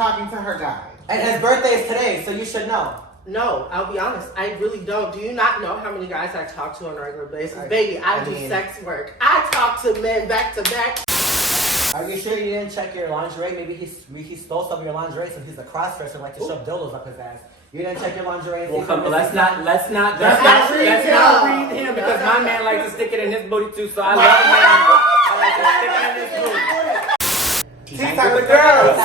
talking to her guy. And his birthday is today, so you should know. No, I'll be honest. I really don't. Do you not know how many guys I talk to on a regular basis? Baby, I do sex work. I talk to men back to back. Are you sure you didn't check your lingerie? Maybe he stole some of your lingerie since he's a crossdresser and like to shove dildos up his ass. You didn't check your lingerie. Well, come on, let's not read him because my man likes to stick it in his booty too. So I love him. I like to stick it in his booty. Tea time with girls.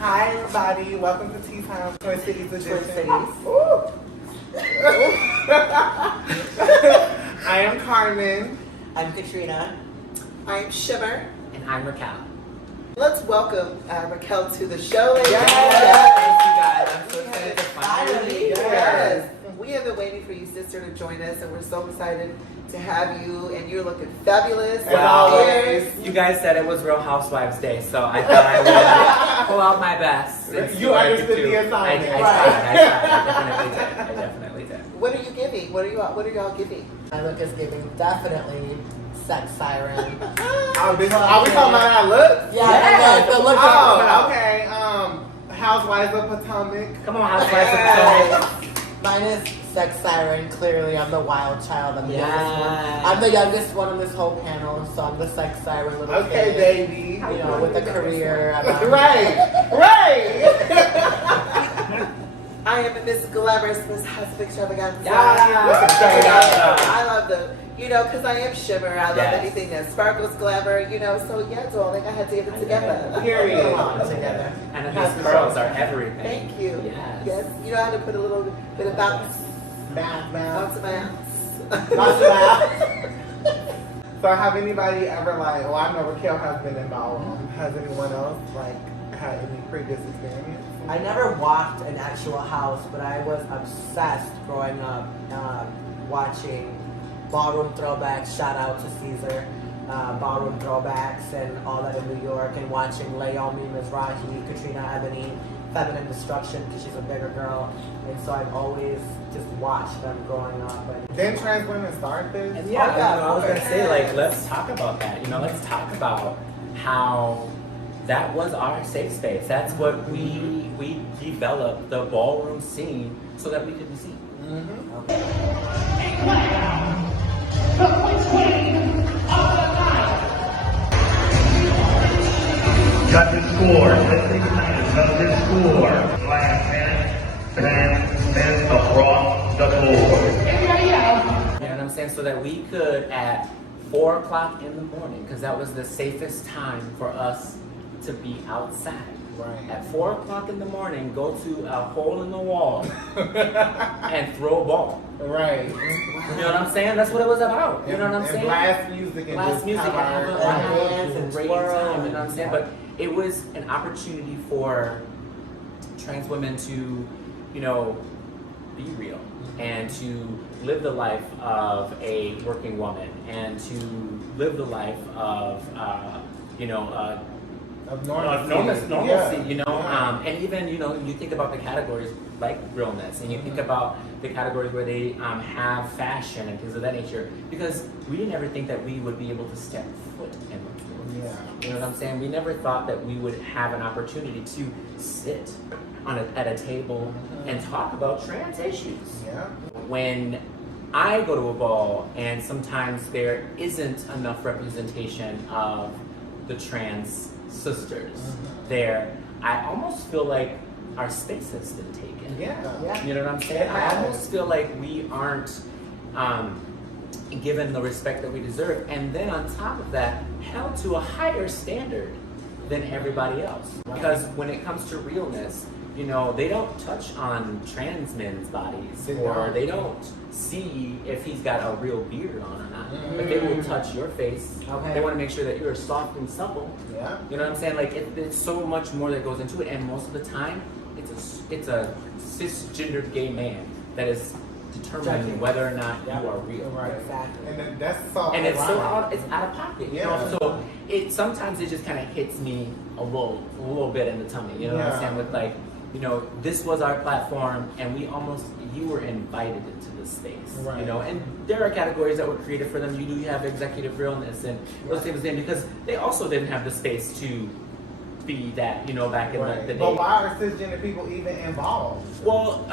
Hi everybody, welcome to Tea Time Twin Cities Edition. I am Carmen. I'm Katrina. I'm Shimmer. And I'm Raquel. Let's welcome Raquel to the show. Yes. Thank you guys. I'm so excited to finally. Yes. We have been waiting for you, sister, to join us, and we're so excited to have you. And you're looking fabulous. As always. You guys said it was Real Housewives Day, so I thought I would pull out my best. You understood the assignment. I definitely did. What are you giving? What are y'all giving? My look is giving definitely sex siren. Are we talking about our looks? Yeah, the look. Oh, okay. Housewives of Potomac. Come on, Housewives of Potomac. Mine is sex siren. Clearly, I'm the wild child. I'm the youngest one. Yes. I'm the youngest one on this whole panel, so I'm the sex siren little Okay, kid. baby. You know, with a career. Right. I am Miss Glamorous, Miss Husband Extravaganza. Yeah. I love the, because I am Shimmer. I love anything that sparkles, glamour, so yeah, darling, I had to get it together. Period. Come on, together. And these pearls are everything. Thank you. Yes. You know how to put a little bit of bounce Bounce. onto my house. So have anybody ever I know Raquel has been in Ballroom. Has anyone else had any previous experience? I never walked an actual house, but I was obsessed growing up watching Ballroom throwbacks. Shout out to Caesar. Ballroom throwbacks and all that in New York, and watching Naomi, Mizrahi, Katrina Ebony, Feminine Destruction because she's a bigger girl, and so I've always just watched them growing up. And Then trans women start this? And I was gonna say, let's talk about that. Let's talk about how that was our safe space. That's what we developed the ballroom scene so that we could be seen. Mm-hmm. okay. The queen of the night. Judges score. Let's take a minute. Judges score. Last man stands across the board. You know what I'm saying? So that we could at 4 o'clock in the morning, because that was the safest time for us to be outside. Right. At 4 o'clock in the morning, go to a hole in the wall and throw a ball. Right. You know what I'm saying? That's what it was about. You know what I'm saying? Blast music and Blast just music and have a dance and great twirl. time. You know what I'm saying? But it was an opportunity for trans women to, be real and to live the life of a working woman and to live the life of, of normalcy. Normalcy, Yeah. and even, you think about the categories like realness, and you think about the categories where they have fashion and things of that nature, because we didn't ever think that we would be able to step foot in the realness. Yeah. You know what I'm saying? We never thought that we would have an opportunity to sit at a table and talk about trans issues. Yeah. When I go to a ball and sometimes there isn't enough representation of the trans sisters there, I almost feel like our space has been taken. Yeah. You know what I'm saying? I almost feel like we aren't given the respect that we deserve, and then on top of that, held to a higher standard than everybody else. Because when it comes to realness, they don't touch on trans men's bodies, they don't see if he's got a real beard on or not. But they will touch your face. Okay. They want to make sure that you're soft and supple. Yeah. You know what I'm saying? There's so much more that goes into it, and most of the time, it's a cisgendered gay man that is determining whether or not you are real. Right. Exactly. And then that's so And it's so ironic. it's out of pocket. Yeah. So sometimes it just kind of hits me a little bit in the tummy. You know what I'm saying? With you know, this was our platform, and you were invited into this space, Right. you know, and there are categories that were created for them. You do have executive realness and those things, because they also didn't have the space to be that, you know, back in the day. But why are cisgender people even involved? Well,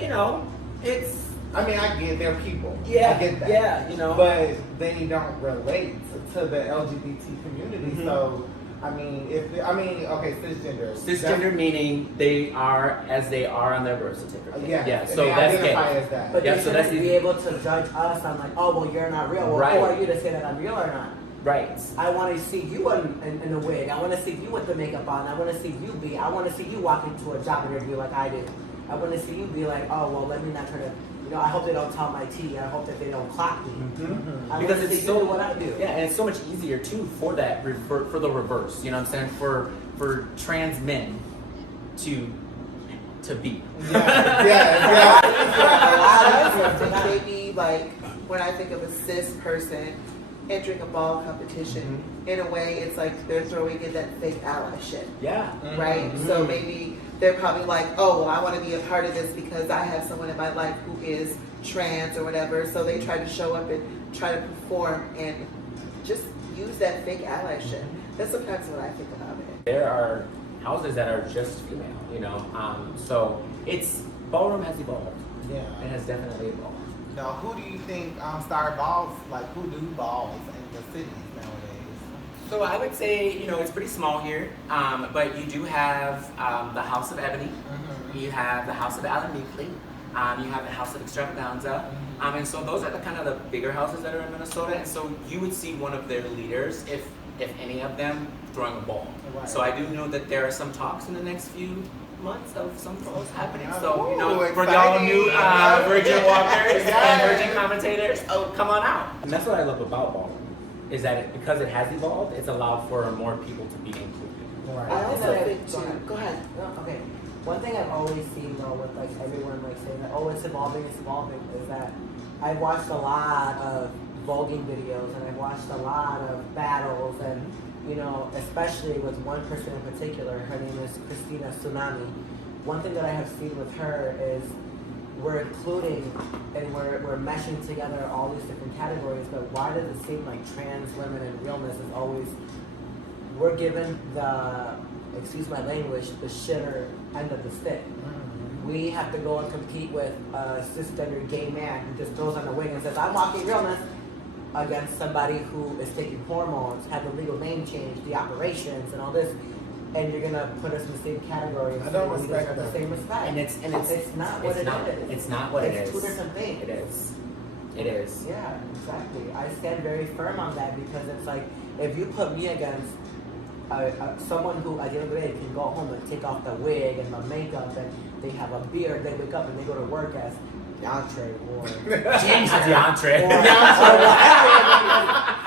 you know, it's, I mean, I get they're people. yeah, I get that. yeah, you know. But they don't relate to the LGBT community. Mhm. So, okay, cisgender. Cisgender meaning they are as they are on their birth certificate. Yeah. So they that's identify gay. as that. But Yeah, they so that's shouldn't be easy. able to judge us on like, oh, well, you're not real. Well, Right. who are you to say that I'm real or not? Right. I want to see you in a wig. I want to see you with the makeup on. I want to see you be. I want to see you walk into a job interview like I did. I want to see you be like, oh, well, let me not try to. You know, I hope they don't tell my tea. I hope that they don't clock me. Mm-hmm. I Because want to it's see so you do what I do. Yeah, and it's so much easier too for that for the reverse. You know what I'm saying? For trans men to be. I think maybe like when I think of a cis person entering a ball competition, in a way it's like they're throwing in that fake allyship, Yeah. right? So maybe they're probably like, oh, well, I want to be a part of this because I have someone in my life who is trans or whatever. So they try to show up and try to perform and just use that fake allyship. That's sometimes what I think about it. There are houses that are just female, you know. So Ballroom has evolved. Yeah. It has definitely evolved. Now, who do you think started balls? Like, who do balls in the cities nowadays? So I would say, you know, it's pretty small here, but you do have the House of Ebony, you have the House of Alan Meekley, you have the House of Extravaganza, and so those are the kind of the bigger houses that are in Minnesota, and so you would see one of their leaders, if any of them, throwing a ball. Right. So I do know that there are some talks in the next few months of some balls happening. So, you Ooh, know, for y'all new virgin walkers Yes. and virgin commentators, come on out. And that's what I love about Ballroom, is that because it has evolved, it's allowed for more people to be included. Right. I also Yeah. think too. Go ahead. No, okay. One thing I've always seen though with like everyone like saying that, oh, it's evolving, is that I've watched a lot of voguing videos and I've watched a lot of battles and, you know, especially with one person in particular, her name is Christina Tsunami. One thing that I have seen with her is we're including and we're meshing together all these different categories, but why does it seem like trans women and realness is always, we're given the, excuse my language, the shitter end of the stick. We have to go and compete with a cisgender gay man who just throws on a wig and says, I'm walking realness, against somebody who is taking hormones, had the legal name change, the operations and all this, and you're gonna put us in the same category. I don't we respect deserve the that. same respect. And it's not what it is. It's not what it is. It's two different things. It is. It is. Yeah, exactly. I stand very firm on that because it's like if you put me against someone who at the end of the day can go home and take off the wig and the makeup and they have a beard, they wake up and they go to work as DeAndre or James DeAndre. or whatever.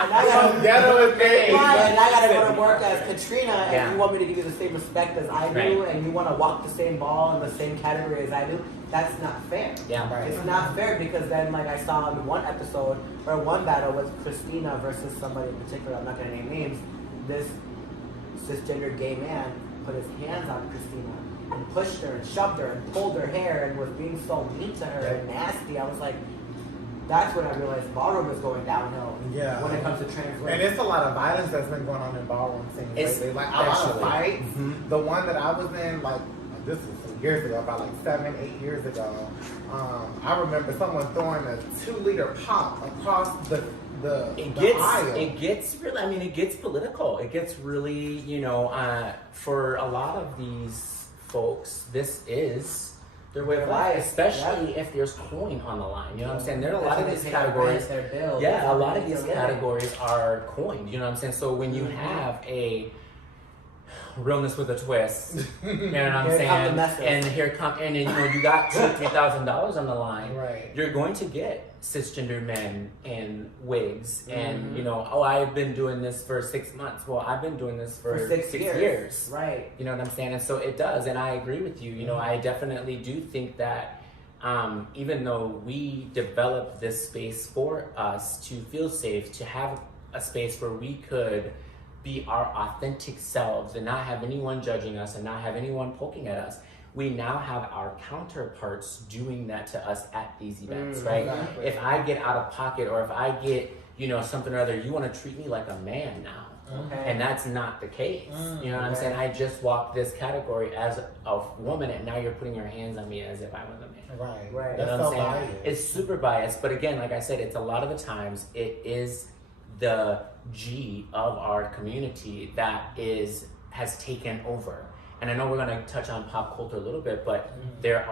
And I gotta, Ghetto is gay. and I gotta go to work as Katrina, and Yeah. you want me to give you the same respect as I do, and you want to walk the same ball in the same category as I do. That's not fair. Yeah. Right. It's not fair because then, like I saw in one episode or one battle with Christina versus somebody in particular, I'm not gonna name names. This cisgender gay man put his hands on Christina and pushed her and shoved her and pulled her hair and was being so mean to her and nasty. I was like, that's when I realized Ballroom is going downhill. Yeah. When it comes to trans And women. it's a lot of violence that's been going on in ballroom scenes It's lately. Like a lot of actually- fights. Mhm. The one that I was in, like this was some years ago, about like 7-8 years ago. I remember someone throwing a 2-liter pop across the aisle. It gets really, I mean, it gets political. It gets really, you know, for a lot of these folks, this is their way of life, especially if there's coin on the line. You know what I'm saying? There are a lot of these categories. Yeah, a lot of these categories are coined. You know what I'm saying? So when you have a realness with a twist, you know what I'm Here come the saying? messes. And here come, and then, you know, you got $2,000-$3,000 on the line. Right. You're going to get cisgender men in wigs, and you know, oh, I've been doing this for 6 months. Well, I've been doing this for 6 years. Right. You know what I'm saying? And so it does, and I agree with you. You know, I definitely do think that even though we developed this space for us to feel safe, to have a space where we could be our authentic selves and not have anyone judging us and not have anyone poking at us, we now have our counterparts doing that to us at these events, right? Exactly. If I get out of pocket or if I get, something or other, you want to treat me like a man now. Okay. And that's not the case. You know what I'm saying? I just walked this category as a woman, and now you're putting your hands on me as if I was a man. Right. You That's know what I'm so saying? biased. It's super biased, but again, like I said, it's a lot of the times it is the G of our community that has taken over. And I know we're gonna touch on pop culture a little bit, but there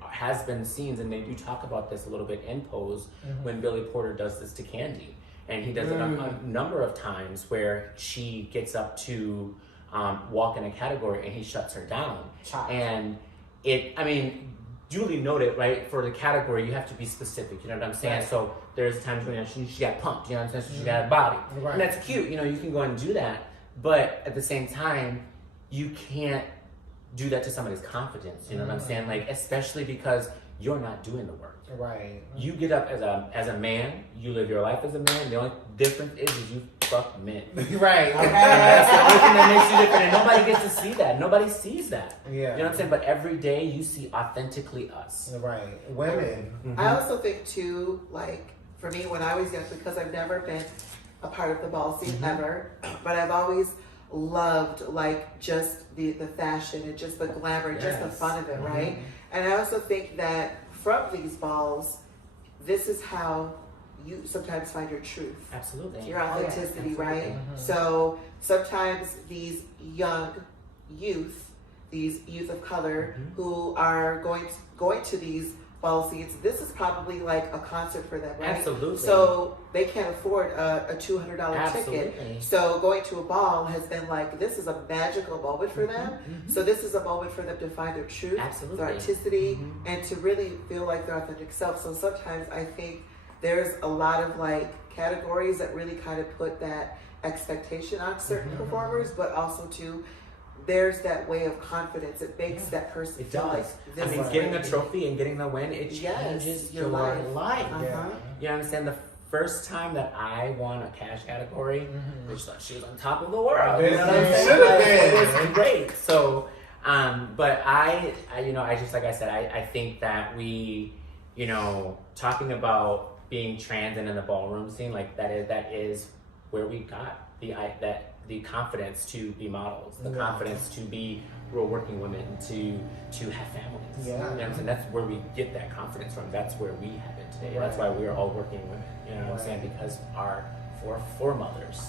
has been scenes, and they do talk about this a little bit in Pose, when Billy Porter does this to Candy. And he does it a number of times where she gets up to walk in a category and he shuts her down. And duly noted, right? For the category, you have to be specific, you know what I'm saying? Right. So there's times when she got pumped, you know what I'm saying? So she got a body. Right. And that's cute, you can go and do that. But at the same time, you can't do that to somebody's confidence, you know what I'm saying? Like, especially because you're not doing the work. Right. You get up as a man, you live your life as a man. The only difference is you fuck men. Right. And that's the only thing that makes you different, and nobody gets to see that. Nobody sees that. Yeah. You know what I'm saying? But every day you see authentically us. Right. Women. I also think too, like for me when I was young, because I've never been a part of the ball scene ever, but I've always loved like just the fashion and just the glamour, just the fun of it, right? And I also think that from these balls, this is how you sometimes find your truth. Absolutely. Your authenticity, right? Mm-hmm. So sometimes these young youth, these youth of color who are going to these ball scenes, this is probably like a concert for them, right? Absolutely. So they can't afford a $200 Absolutely. ticket. So going to a ball has been like, this is a magical moment for them. So this is a moment for them to find their truth, Absolutely. their artisticity, and to really feel like their authentic self. So sometimes I think there's a lot of like categories that really kind of put that expectation on certain performers, but also too, there's that way of confidence. It makes that person It feel does. like this is getting a worthy. trophy and getting the win, it changes your life. Uh-huh. You know what I'm saying? The first time that I won a cash category, which she was on top of the world. You know what I'm saying? Should've Like, been. it was great. So, but I just like I said, I think that we, talking about being trans and in the ballroom scene, like that is where we got the confidence to be models, the confidence to be real working women, to have families. Yeah. You know what I'm saying? That's where we get that confidence from. That's where we have it today. That's why we're all working women. You know what I'm saying? Because our foremothers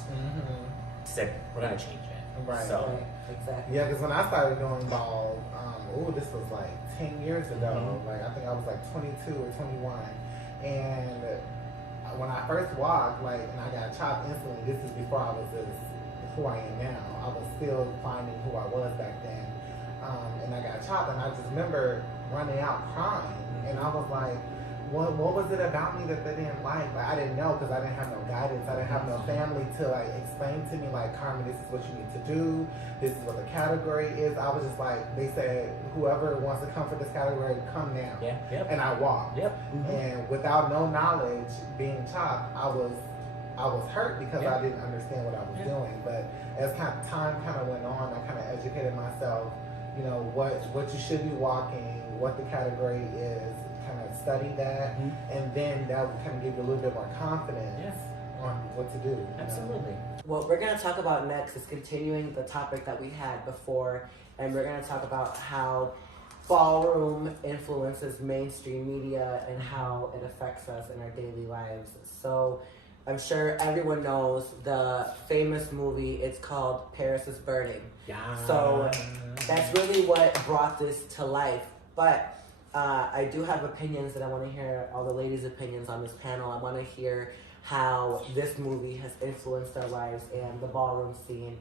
said we're gonna change it. Right. So Exactly. Yeah, because when I started doing ball, this was like 10 years ago. Like I think I was like 22 or 21, and when I first walked, and I got chopped instantly. This is before I was who I am now. I was still finding who I was back then, and I got chopped, and I just remember running out crying, and I was like, what was it about me that they didn't like? Like I didn't know because I didn't have no guidance. I didn't have no family to explain to me Carmen, this is what you need to do. This is what the category is. I was just they said, whoever wants to come for this category, come now. yeah, yep. And I walked. Yep. And without no knowledge, being chopped, I was hurt because I didn't understand what I was doing. But as time kind of went on, I kind of educated myself, what you should be walking, what the category is, kind of study that, and then that would kind of give you a little bit more confidence on what to do. Absolutely. What we're going to talk about next is continuing the topic that we had before, and we're going to talk about how ballroom influences mainstream media and how it affects us in our daily lives. So I'm sure everyone knows the famous movie. It's called Paris is Burning. Yeah. So that's really what brought this to life. But I do have opinions, and I want to hear all the ladies' opinions on this panel. I want to hear how this movie has influenced our lives and the ballroom scene.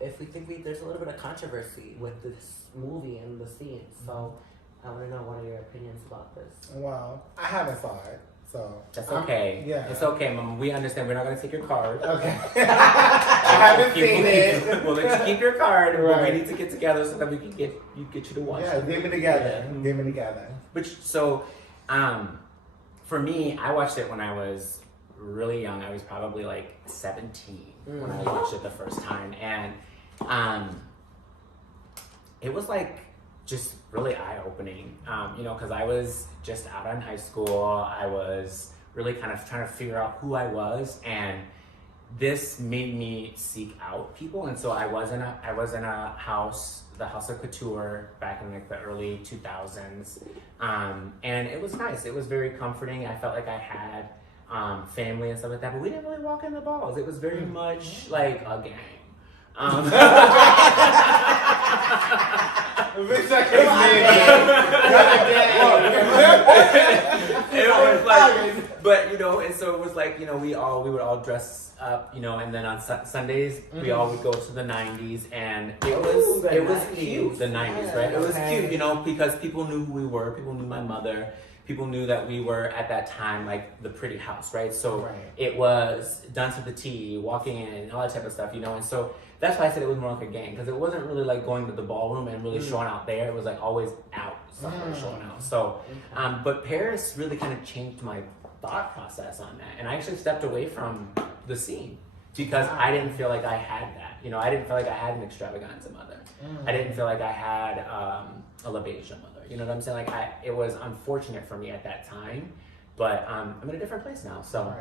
If we think there's a little bit of controversy with this movie and the scene. So I want to know what are your opinions about this. Well, I haven't saw it, so That's okay. Yeah. It's okay, Mom. We understand. We're not going to take your card. Okay. I haven't seen it. We'll let you keep your card, but Right. we need to get together so that we can get you to watch Yeah, it. get me together. Yeah. Get me together. For me, I watched it when I was really young. I was probably 17 when I watched it the first time, and it was just really eye-opening, because I was just out in high school. I was really kind of trying to figure out who I was, and this made me seek out people. And so I was in a house, the House of Couture, back in like the early 2000s, and it was nice. It was very comforting. I felt like I had family and stuff like that, but we didn't really walk in the balls. It was very much like a gang. It was like, but and so it was like, we would all dress up, and then on Sundays we all would go to the 90s, and it was cute, the 90s, right? It was cute, because people knew who we were, people knew my mother, people knew that we were at that time like the pretty house, right? So it was dance with the T, walking in, all that type of stuff, and so that's why I said it was more like a gang, because it wasn't really like going to the ballroom and really showing out there. It was like always out somewhere showing out. So, but Paris really kind of changed my thought process on that. And I actually stepped away from the scene because I didn't feel like I had that. I didn't feel like I had an extravaganza mother. I didn't feel like I had a labation mother. You know what I'm saying? Like it was unfortunate for me at that time, but I'm in a different place now. So.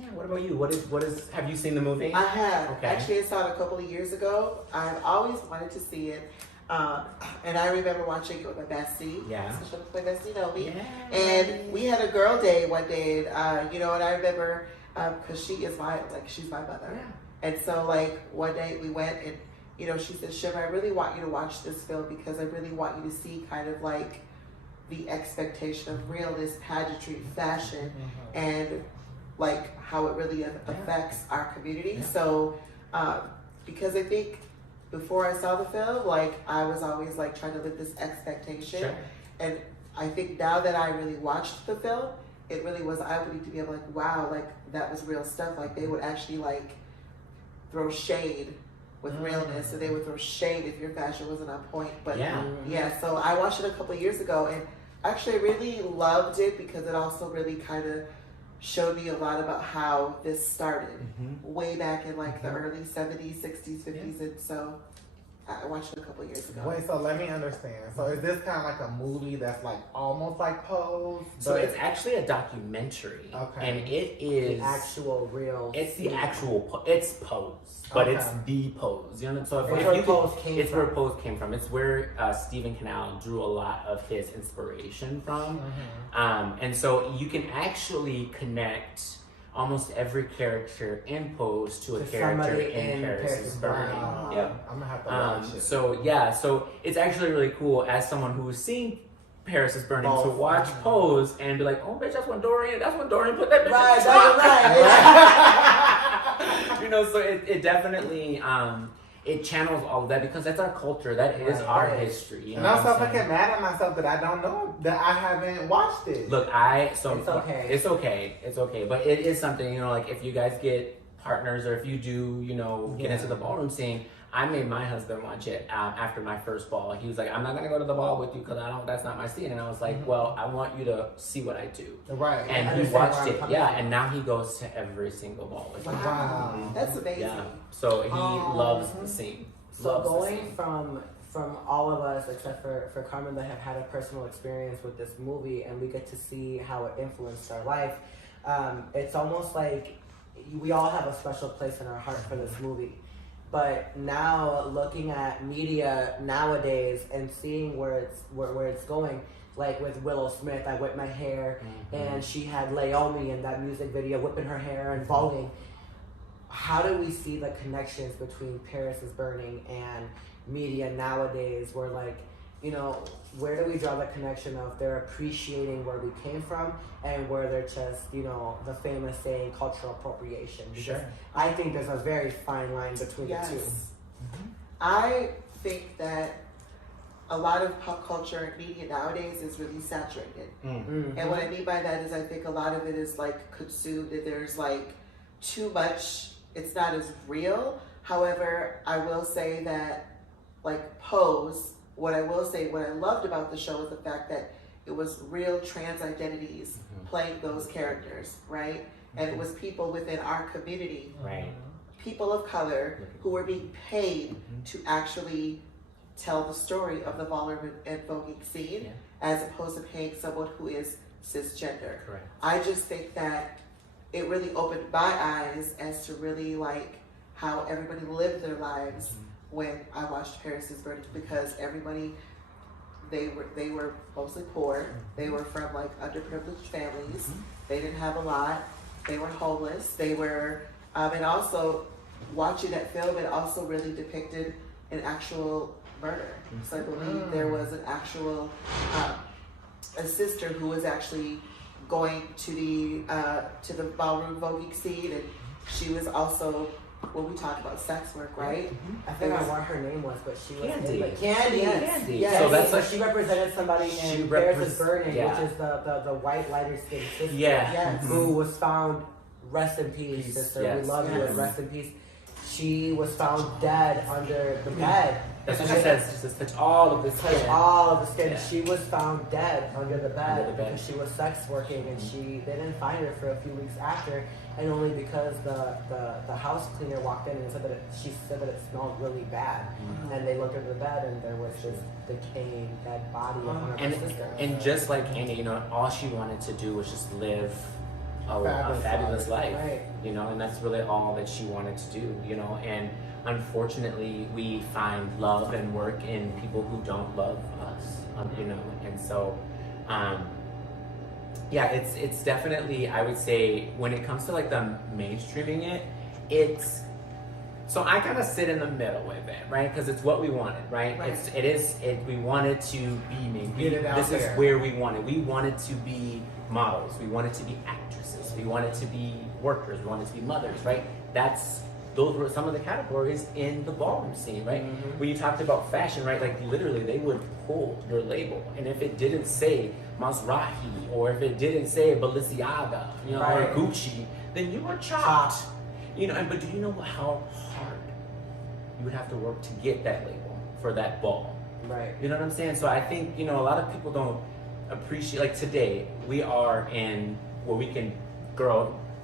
Yeah, what about you? What is, have you seen the movie? I have. Okay. Actually, I saw it a couple of years ago. I've always wanted to see it. And I remember watching it with my bestie. Yeah. So my bestie, Nomi. Yeah. And we had a girl day one day. And, and I remember, because she's my mother. Yeah. And so, one day we went and, she said, Shiv, I really want you to watch this film because I really want you to see kind of like the expectation of realness, pageantry, fashion, and like how it really affects our community. Yeah. So, because I think before I saw the film, I was always trying to live this expectation. Sure. And I think now that I really watched the film, it really was eye-opening to be able wow, that was real stuff. They would actually throw shade with realness, so they would throw shade if your fashion wasn't on point. But yeah, so I watched it a couple of years ago, and actually I really loved it because it also really kind of showed me a lot about how this started way back in the early 70s, 60s, 50s, and so I watched it a couple of years ago. Wait, so let me understand. So is this kind of like a movie that's almost like Pose? So it's actually a documentary. Okay. And it is the actual real. It's the actual. It's Pose, but it's the Pose. You know. So it's where Pose came it's from. where Pose came from. It's where Stephen Canal drew a lot of his inspiration from, and so you can actually connect almost every character in Pose to a character in Paris is Burning. Yeah, I'm gonna have to watch it. So it's actually really cool as someone who's seen Paris is Burning to watch Pose and be like, oh bitch, that's when Dorian put that bitch in the trunk. So it definitely it channels all of that because that's our culture, that is our history. And also I get mad at myself that I don't know, that I haven't watched it. Look, it's okay. It's okay, but it is something, if you guys get partners or if you do, get into the ballroom scene. I made my husband watch it after my first ball. He was like, I'm not going to go to the ball with you because that's not my scene. And I was like, well, I want you to see what I do. Right. And he watched it. Yeah. And now he goes to every single ball with me. Wow. That's amazing. Yeah. So he loves the scene. So going from all of us, except for Carmen, that have had a personal experience with this movie, and we get to see how it influenced our life, it's almost like we all have a special place in our heart for this movie. But now looking at media nowadays and seeing where it's going, like with Willow Smith, I whipped my hair, and she had Laomi in that music video whipping her hair and voguing. How do we see the connections between Paris is Burning and media nowadays? Where where do we draw the connection of they're appreciating where we came from and where they're just, the famous saying cultural appropriation? Because I think there's a very fine line between the two. I think that a lot of pop culture and media nowadays is really saturated. And what I mean by that is I think a lot of it is consumed, that there's too much, it's not as real. However, I will say that Pose, what I loved about the show was the fact that it was real trans identities playing those characters, right? And it was people within our community, right? People of color who were being paid to actually tell the story of the ballroom and voguing scene as opposed to paying someone who is cisgender. Correct. I just think that it really opened my eyes as to really like how everybody lived their lives when I watched Paris is Burning, because everybody, they were mostly poor. They were from like underprivileged families. They didn't have a lot. They were homeless. They were, and also watching that film, it also really depicted an actual murder. So I believe there was an actual, a sister who was actually going to the ballroom voguing scene, and she was also, when we talked about sex work, right? I forgot what her name was, but she was Candy. Candy. Candy. Yes. So that's like, she represented somebody in Paris is Burning, which is the white lighter skinned sister. Yeah. Who was found, rest in peace, sister. Yes. We love you and rest in peace. She was found dead under the bed. That's what she says. She says, touch all of the skin. Touch all of the skin. Yeah. She was found dead under the bed, Under the bed. because she was sex working, and they didn't find her for a few weeks after, and only because the house cleaner walked in and said that she said that it smelled really bad, and they looked under the bed and there was this decaying dead body of one of her sisters. And just like Andy, you know, all she wanted to do was just live a fabulous life, right. you know, and that's really all that she wanted to do, you know, and unfortunately we find love and work in people who don't love us, you know, and so, yeah, it's definitely, I would say, when it comes to like the mainstreaming it's, so I kind of sit in the middle with it, right? Because it's what we wanted, right? We wanted to be me. This is where we wanted. We wanted to be models. We wanted to be actresses. We wanted to be workers. We wanted to be mothers, right? Those were some of the categories in the ballroom scene, right? When you talked about fashion, right? Like literally they would pull your label, and if it didn't say Maserati, or if it didn't say Balenciaga, you know, or Gucci, then you were chopped. You know, but do you know how hard you would have to work to get that label for that ball? Right. You know what I'm saying? So I think, you know, a lot of people don't appreciate, like today, we are in where we can,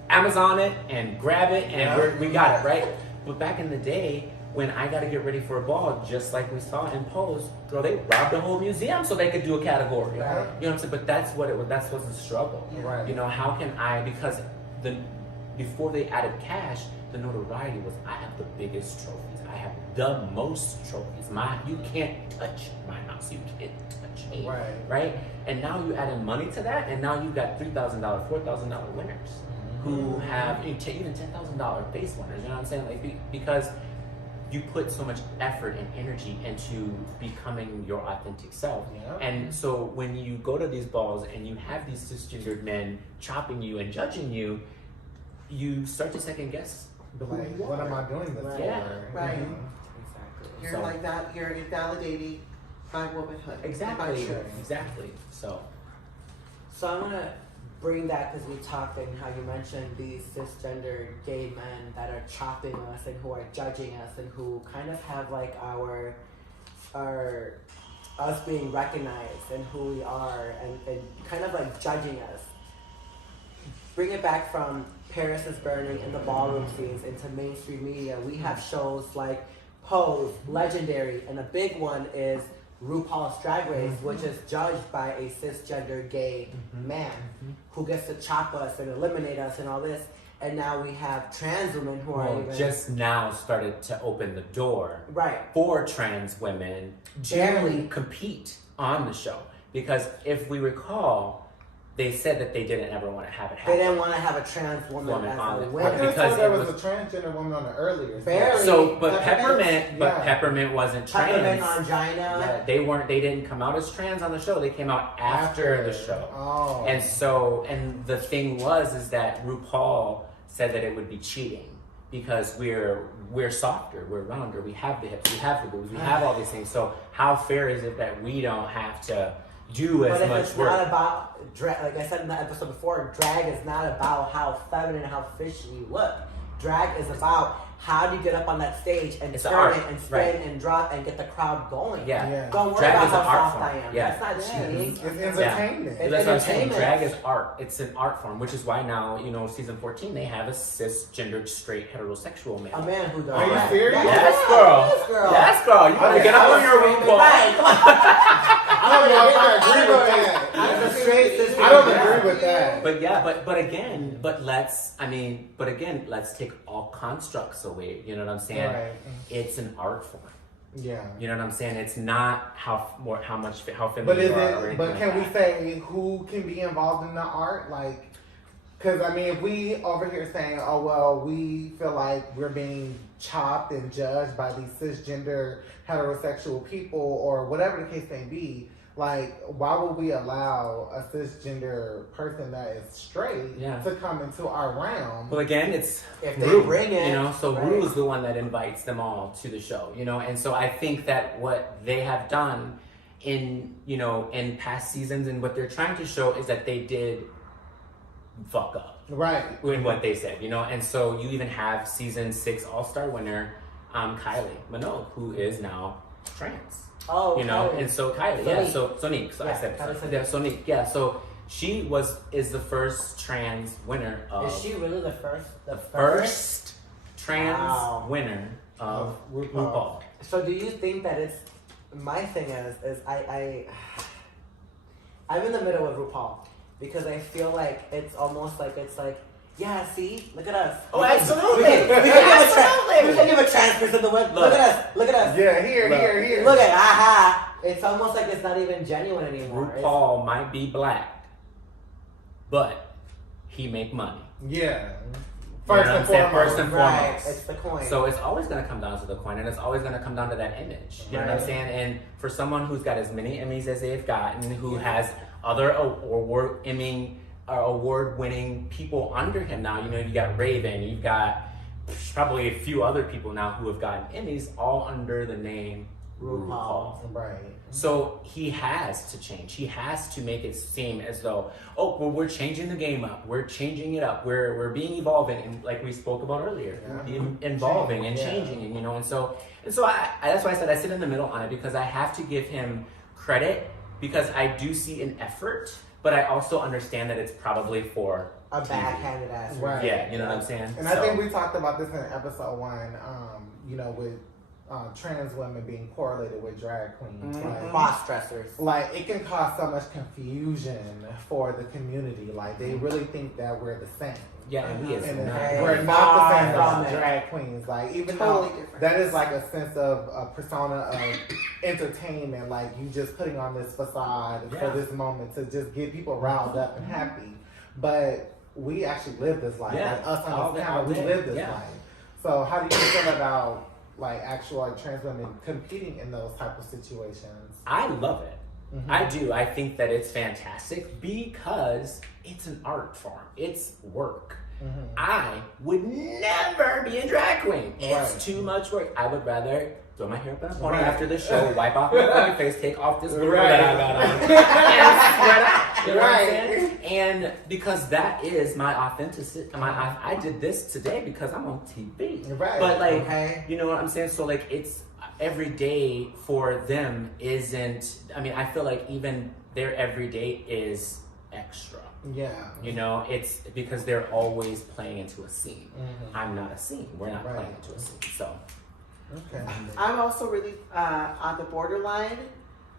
Amazon it and grab it and we got it, right? But back in the day, when I got to get ready for a ball, just like we saw in Pose, they robbed the whole museum so they could do a category. Right. You know what I'm saying? But that's what it was. That's what's the struggle. Right. You know, how can I? Because before they added cash, the notoriety was I have the biggest trophies. I have the most trophies. You can't touch my house. You can't touch me. Right. And now you added money to that, and now you've got $3,000, $4,000 winners who have even $10,000 base winners. You know what I'm saying? Like because you put so much effort and energy into becoming your authentic self. And so when you go to these balls and you have these cisgendered men chopping you and judging you, you start to second guess. Like, what am I doing this for? Right. Exactly. You're like that. You're invalidating my womanhood. Exactly. My truth. Exactly. So I want to bring that, because we talked and how you mentioned these cisgender gay men that are chopping us and who are judging us and who kind of have like us being recognized and who we are and kind of like judging us. Bring it back from Paris is Burning and the ballroom scenes into mainstream media. We have shows like Pose, Legendary, and a big one is RuPaul's Drag Race, which is judged by a cisgender gay man who gets to chop us and eliminate us and all this. And now we have trans women who are even just now started to open the door for trans women to compete on the show. Because if we recall, they said that they didn't ever want to have it happen. They didn't want to have a trans woman as I a winner. because there was a transgender woman on the earlier. Barely. So, but Peppermint wasn't trans. Peppermint Angina. Yeah, they didn't come out as trans on the show. They came out after the show. Oh. And the thing is that RuPaul said that it would be cheating because we're softer, we're rounder, we have the hips, we have the boobs, we have all these things. So how fair is it that we don't have to do as much work? But it's not about drag, like I said in the episode before, drag is not about how feminine and how fishy you look. Drag is about how do you get up on that stage and It's an turn art, it and spin right. and drop and get the crowd going? Yeah. Yeah. Don't worry Drag about is how an art soft form. I am. Yeah. That's not cheating. It's entertainment. It's That's what I'm saying. entertainment. Drag is art. It's an art form, which is why now, season 14, they have a cisgendered, straight, heterosexual male. A man who does Are you that. serious? Yes, girl. Yes, girl. Yes, girl. You better get up on your RuPaul. Right, come on. I don't know if I agree with that. I'm a straight sister. I don't agree with that. But yeah, but again, let's take all constructs away. You know what I'm saying? Right. It's an art form. Yeah. You know what I'm saying? It's not how feminine But is you are or it? anything But like can we that. say who can be involved in the art? Like, because I mean, if we over here saying, "Oh well, we feel like we're being chopped and judged by these cisgender heterosexual people," or whatever the case may be, like, why would we allow a cisgender person that is straight Yeah. to come into our realm? Well, again, it's If they Rue, bring it, so right. Rue is the one that invites them all to the show, and so I think that what they have done in past seasons and what they're trying to show is that they did fuck up Right. in what they said, and so you even have season 6 All-Star winner, Kylie Minogue, who is now trans. Oh, Kylie. And so Kylie, Sonique. So I Yeah, said, Kylie Sonique. Yeah, so she is the first trans winner of. Is she really the first? The first trans Wow. winner of RuPaul. So do you think that it's? My thing is I'm in the middle with RuPaul because I feel like it's almost like yeah, see, look at us. Oh, We can- absolutely. We can give a trans person the win. Look at us. Look at us. Yeah. Here. Look at aha. It's almost like it's not even genuine anymore. RuPaul might be black, but he make money. Yeah. You know what I'm saying? First and Right, foremost. it's the coin. So it's always going to come down to the coin, and it's always going to come down to that image. You know what I'm Right. saying? And for someone who's got as many Emmys as they've gotten, who has other award-winning people under him now, you got Raven, you've got probably a few other people now who have gotten Emmys, all under the name RuPaul. Right. So he has to change. He has to make it seem as though, we're changing the game up. We're changing it up. We're being evolving, and like we spoke about earlier, involving and changing, and so I that's why I said I sit in the middle on it, because I have to give him credit because I do see an effort, but I also understand that it's probably for a TV. backhanded ass. Right. Yeah, you know what I'm saying. And I think we talked about this in episode 1, with trans women being correlated with drag queens. Cross dressers. Like, it can cause so much confusion for the community. Like, they really think that we're the same. Yeah, and he is And not. we're not the same Far as from it. drag queens. Like, even Totally though different. that is like a sense of a persona of entertainment, like you just putting on this facade for this moment to just get people riled up and happy. But we actually live this life. Yeah. Like, us All on this day, camera, all we day. live this Yeah. life. So how do you feel about actual trans women competing in those type of situations? I love it. I do. I think that it's fantastic because it's an art form. It's work. I would never be a drag queen. It's too much work. I would rather throw my hair up in a pony after the show, wipe off my fucking face, take off this blue that I got on, and spread out. You know what I'm saying? And because that is my authenticity. I did this today because I'm on TV. Right. But Okay. you know what I'm saying? So it's every day for them isn't. I mean, I feel like even their every day is extra. Yeah. It's because they're always playing into a scene. I'm not a scene. We're not Right. playing into a scene. So Okay. I'm also really on the borderline,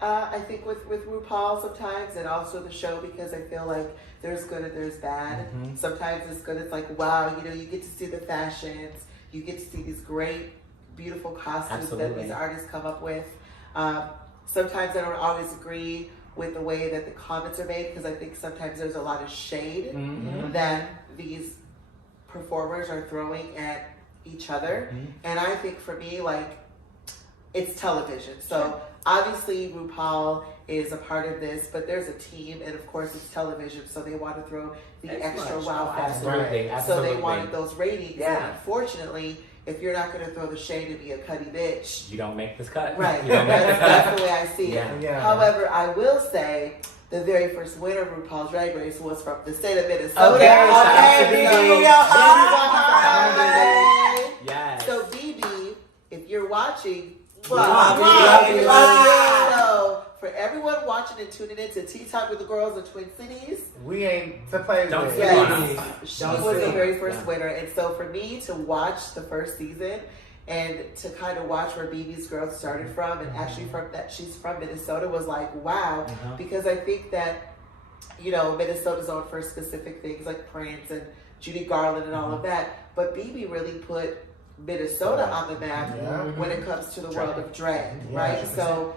I think, with RuPaul sometimes, and also the show, because I feel like there's good and there's bad. Sometimes it's good, it's like, wow, you get to see the fashions, you get to see these great, beautiful costumes that Absolutely. these artists come up with. Sometimes I don't always agree with the way that the comments are made, because I think sometimes there's a lot of shade that these performers are throwing at each other. And I think for me, it's television. So obviously RuPaul is a part of this, but there's a team, and of course it's television, so they want to throw the extra wow factor. absolutely, absolutely. So they wanted those ratings. Yeah. And unfortunately, if you're not going to throw the shade and be a cutty bitch, you don't make this cut. right? You don't make this That's cut. the way I see it. Yeah. However, I will say the very first winner of RuPaul's Drag Race was from the state of Minnesota. Okay, shout out to So, Vivi. Vivi's on my side. Yes. So you're watching, Love you. so for everyone watching and tuning in to Tea Time with the Girls of Twin Cities, We ain't to play Don't with. sleep yes, on she Don't was the sleep. very first Yeah. winner. And so for me to watch the first season and to kind of watch where BB's Girls started from, and actually from that she's from Minnesota, was like, wow, because I think that, you know, Minnesota's known for specific things like Prince and Judy Garland and all of that, but BB really put Minnesota on the map when it comes to the world of drag, right? 100%. So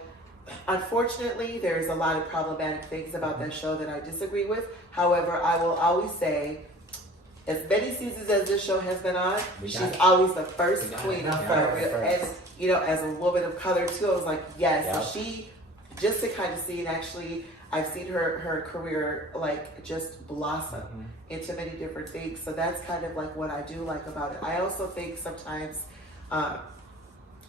unfortunately, there's a lot of problematic things about that show that I disagree with. However, I will always say, as many seasons as this show has been on, she's always the first queen of Florida. And, you know, as a woman of color too, I was like, yes. Yep. So she, just to kind of see, and actually, I've seen her career like just blossom into many different things. So that's kind of like what I do like about it. I also think sometimes, I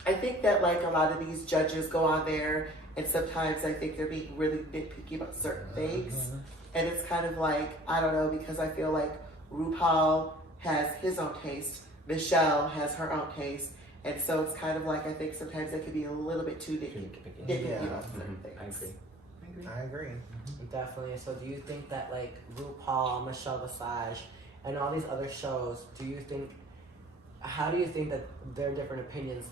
think that like a lot of these judges go on there, and sometimes I think they're being really nitpicky about certain things. And it's kind of like, I don't know, because I feel like RuPaul has his own taste, Michelle has her own taste, and so it's kind of like, I think sometimes they can be a little bit too nitpicky about certain things. I agree. I agree. Definitely. So do you think that like RuPaul, Michelle Visage, and all these other shows, how do you think that their different opinions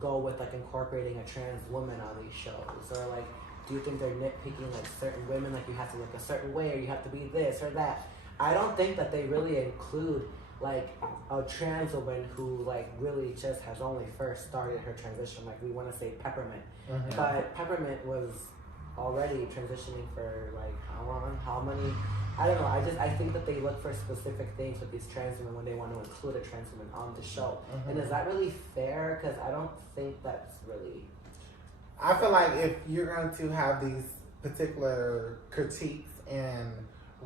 go with like incorporating a trans woman on these shows? Or like, do you think they're nitpicking like certain women, like you have to look a certain way, or you have to be this or that? I don't think that they really include like a trans woman who like really just has only first started her transition. Like we want to say Peppermint, but Peppermint was already transitioning for like how long, how many, I don't know. I think that they look for specific things with these trans women when they want to include a trans woman on the show. And is that really fair? Because I don't think that's really. I feel like if you're going to have these particular critiques and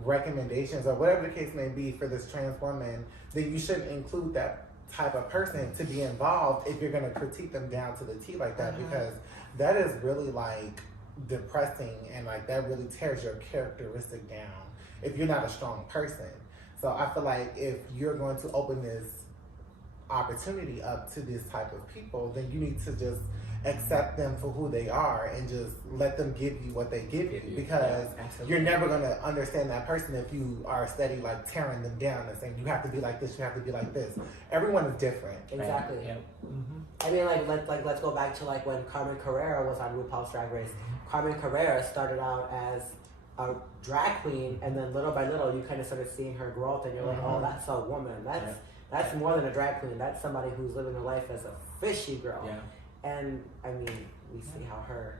recommendations or whatever the case may be for this trans woman, then you shouldn't include that type of person to be involved if you're going to critique them down to the T like that, because that is really like depressing, and like that really tears your characteristic down if you're not a strong person. So I feel like if you're going to open this opportunity up to this type of people, then you need to just accept them for who they are and just let them give you what they give you, because you're never going to understand that person if you are steady like tearing them down and saying you have to be like this, you have to be like this. Everyone is different. Exactly. I mean, let's go back to like when Carmen Carrera was on RuPaul's Drag Race. Carmen Carrera started out as a drag queen, and then little by little you kind of started seeing her growth, and you're like, oh, that's a woman. That's more than a drag queen. That's somebody who's living her life as a fishy girl. And I mean, we see how her.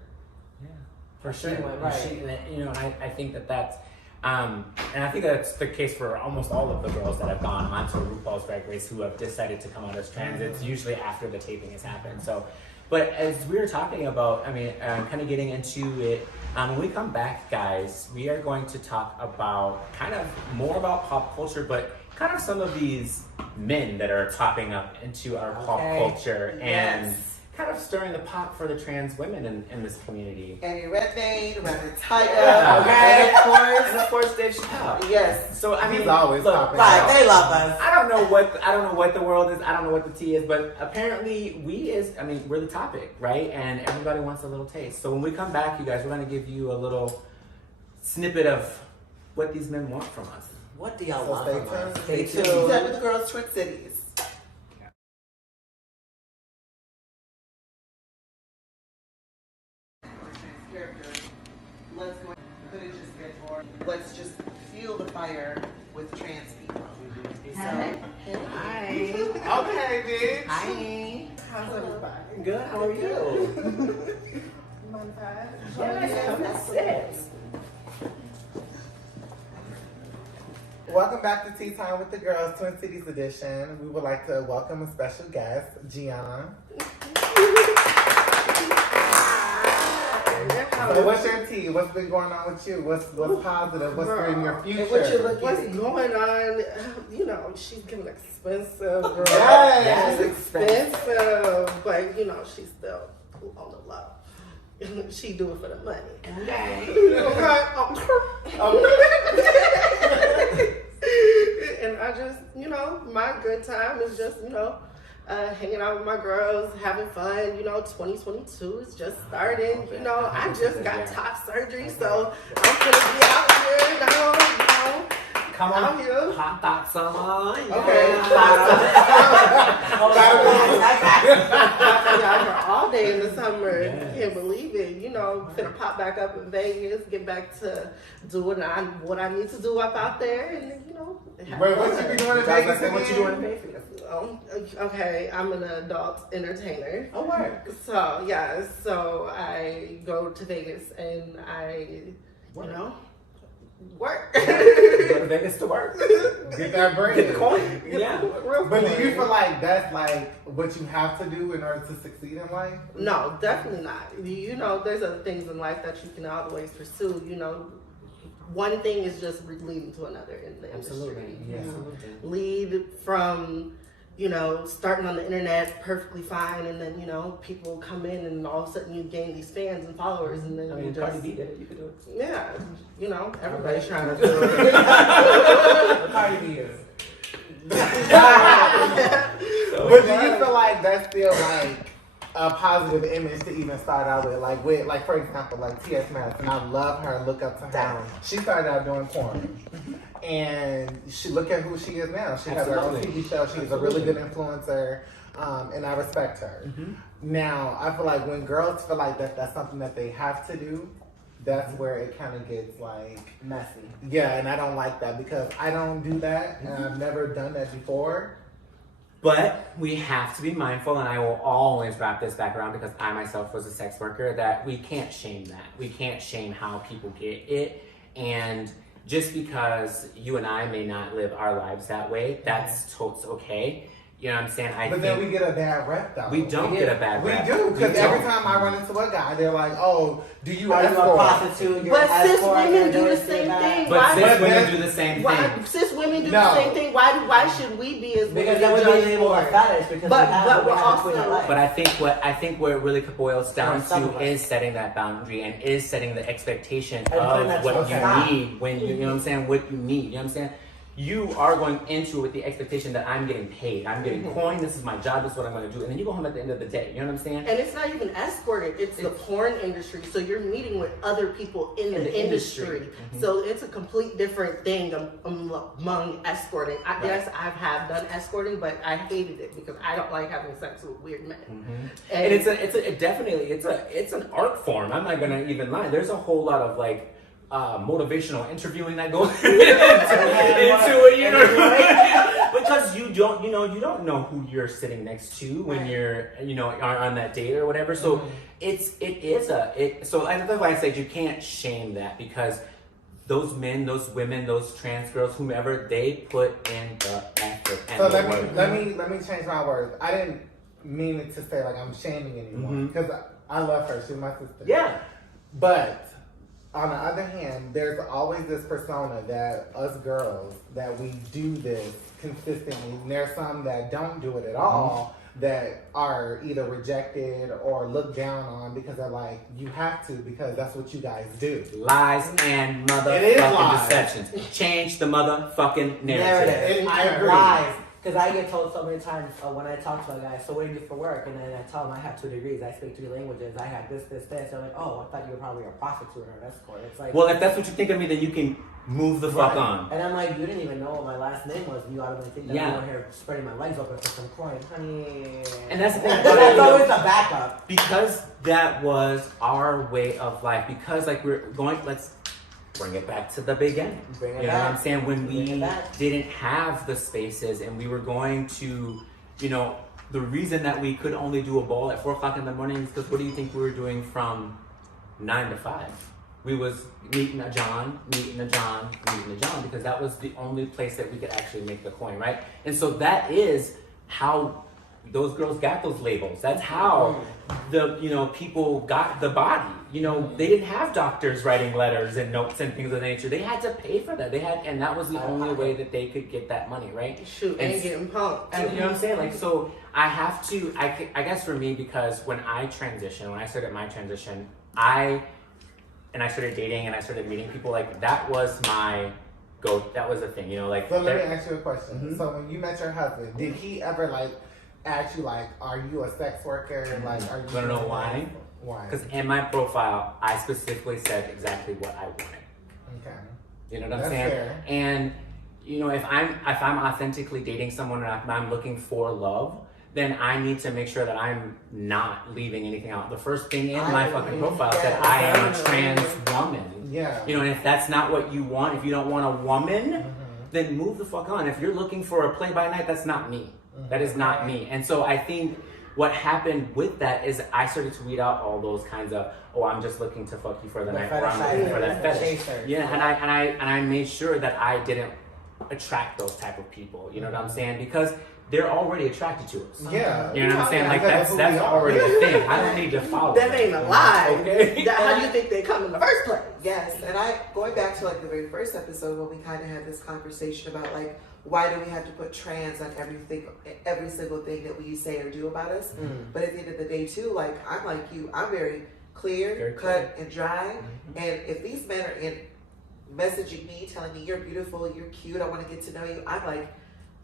For sure. Right. You know, I think that's, and I think that's the case for almost all of the girls that have gone onto RuPaul's Drag Race who have decided to come out as trans. It's usually after the taping has happened. So, but as we were talking about, I mean, kind of getting into it, when we come back, guys, we are going to talk about kind of more about pop culture, but kind of some of these men that are popping up into our pop culture and kind of stirring the pot for the trans women in this community. Annie Redmayne, Reverend Tiger, and of course Dave Chappelle. Yes. So I mean, He's always popping Right, out. they love us. I don't know what the world is. I don't know what the tea is, but apparently we're the topic, right? And everybody wants a little taste. So when we come back, you guys, we're going to give you a little snippet of what these men want from us. What do y'all So want stay from us? tuned. Stay Tea tuned. Time with the Girls, Twin Cities. Let's just fuel the fire with trans people. Hi. Okay, bitch. Hi. How's everybody? Good. How are you? Mind if I- Yes, come and sit. Welcome back to Tea Time with the Girls, Twin Cities edition. We would like to welcome a special guest, Gianna. So what's your tea? What's been going on with you? What's positive? What's in your future? And what you looking What's at? going on? You know, she's getting expensive, girl. Yes. She's expensive, but you know, she's still on the low. She do it for the money. And I just, you know, my good time is just, you know, hanging out with my girls, having fun. 2022 is just starting. I just got top surgery, so I'm gonna be out here now. Come on, out here. hot thought summer. Okay. Out here all day in the summer. Can't believe it. Finna pop back up in Vegas, get back to doing what I need to do up out there, and Wait, what you be doing in Vegas again? What you doing in Vegas? Okay, I'm an adult entertainer. Oh, work. So yeah, so I go to Vegas and I, work. Go to Vegas to work. Get that bread. Get the coin. Yeah. But do you feel like that's like what you have to do in order to succeed in life? No, definitely not. There's other things in life that you can always pursue. One thing is just leading to another in the industry. Yes. Lead from, starting on the internet perfectly fine, and then, people come in and all of a sudden you gain these fans and followers, and then you just... Cardi B did it, you could do it. Yeah, everybody's trying to do it. Cardi B is. But do you feel like that's still like a positive image to even start out with? Like for example, like T.S. Madison, I love her, look up to her. Down. She started out doing porn. And look at who she is now. She has her own TV show. She's a really good influencer, and I respect her. Now, I feel like when girls feel like that's something that they have to do, that's where it kind of gets like Messy. Yeah, and I don't like that because I don't do that, and I've never done that before. But we have to be mindful, and I will always wrap this back around because I myself was a sex worker, that we can't shame that. We can't shame how people get it, and just because you and I may not live our lives that way, that's totes okay. You know what I'm saying? But then we get a bad rep, though. We don't get a bad rep. We do, because every time I run into a guy, they're like, "Oh, do you Are you a escort?" prostitute? You're But an cis escort, women you're do the this, same you're that. thing. But cis Why- women do the same Why thing. cis women do No. the same thing? Why should we be as Because women then we're judged being able for to it? fetish because But we have we're we have also- a queen of life. But I think what it really boils down For some of to us. is setting that boundary and is setting the expectation And putting that of what to stop. you need when you know what I'm saying, what you need. You know what I'm saying? You are going into it with the expectation that I'm getting paid. I'm getting coin, this is my job, this is what I'm gonna do. And then you go home at the end of the day. You know what I'm saying? And it's not even escorting, it's the porn industry. So you're meeting with other people in the industry. So it's a complete different thing among escorting. Yes, I have done escorting, but I hated it because I don't like having sex with weird men. And it's an art form. I'm not gonna even lie. There's a whole lot of like motivational interviewing that goes into it, because you don't know who you're sitting next to when you're are on that date or whatever. So so and that's why I said you can't shame that, because those men, those women, those trans girls, whomever, they put in the effort and So the work. let me change my words. I didn't mean it to say like I'm shaming anyone because I love her. She's my sister. Yeah. But on the other hand, there's always this persona that us girls, that we do this consistently. And there's some that don't do it at all, that are either rejected or looked down on because they're like, you have to because that's what you guys do. Lies and It is motherfucking lies. deceptions. Change the motherfucking narrative. I agree. Lies. Because I get told so many times when I talk to a guy, so what do you do for work? And then I tell him I have 2 degrees, I speak 3 languages, I have this. They're like, oh, I thought you were probably a prostitute or an escort. It's like, Well, if that's what you think of me, then you can move the fuck right. on. And I'm like, you didn't even know what my last name was, and you automatically think that Yeah. I'm over here spreading my legs open for some coin, honey. And that's the thing. That's always the backup. Because that was our way of life. Because like let's bring it back to the beginning. Bring it You know what I'm back. saying? When Bring we it back. didn't have the spaces and we were going to, the reason that we could only do a ball at 4 o'clock in the morning is because what do you think we were doing from 9 to 5? We was meeting a John, because that was the only place that we could actually make the coin, right? And so that is how those girls got those labels. That's how the people got the body. They didn't have doctors writing letters and notes and things of that nature. They had to pay for that. And that was the only way that they could get that money, right? Shoot, and getting punked. And you know what I'm saying? Like, so I have to, I guess for me, because when I started my transition, I started dating and I started meeting people, like that was that was the thing, like. So let me ask you a question. So when you met your husband, did he ever ask you like, are you a sex worker? Like, are you? You wanna know why? Why? Because in my profile, I specifically said exactly what I wanted. Okay. You know what I'm That's saying? fair. And you know, if I'm authentically dating someone and if I'm looking for love, then I need to make sure that I'm not leaving anything out. The first thing in my fucking profile said I am a trans woman. Yeah. You know, and if that's not what you want, if you don't want a woman, then move the fuck on. If you're looking for a play-by-night, that's not me. That is not me. And so I think what happened with that is I started to weed out all those kinds of, oh, I'm just looking to fuck you for the night, or I'm looking for that fetish. Yeah, and I made sure that I didn't attract those type of people. You know what I'm saying? Because they're already attracted to us. Yeah. You know what I'm saying? Like that's already a thing. I don't need to follow. That ain't a lie. Okay. How do you think they come in the first place? Yes, and going back to like the very first episode when we kind of had this conversation about like why do we have to put trans on every single thing that we say or do about us? But at the end of the day too, like I'm like you, I'm very clear, cut, and dry. And if these men are messaging me, telling me you're beautiful, you're cute, I want to get to know you, I'm like,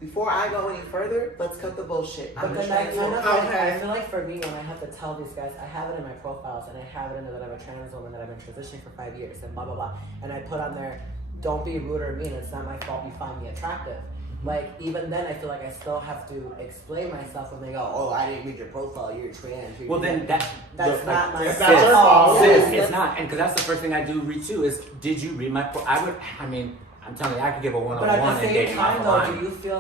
before I go any further, let's cut the bullshit. But then trans kind woman. of like, I feel like for me, when I have to tell these guys, I have it in my profiles, and I have it in that I'm a trans woman, that I've been transitioning for 5 years, and blah, blah, blah. And I put on there, don't be rude or mean, it's not my fault you find me attractive. Like, even then, I feel like I still have to explain myself when they go, oh, I didn't read your profile, you're trans. Well, then that's not my it's not your fault. Sis, it's not. And because that's the first thing I do read too is, did you read my I'm telling you, I could give a one-on-one. But at the and same dating time, though, offline. do you feel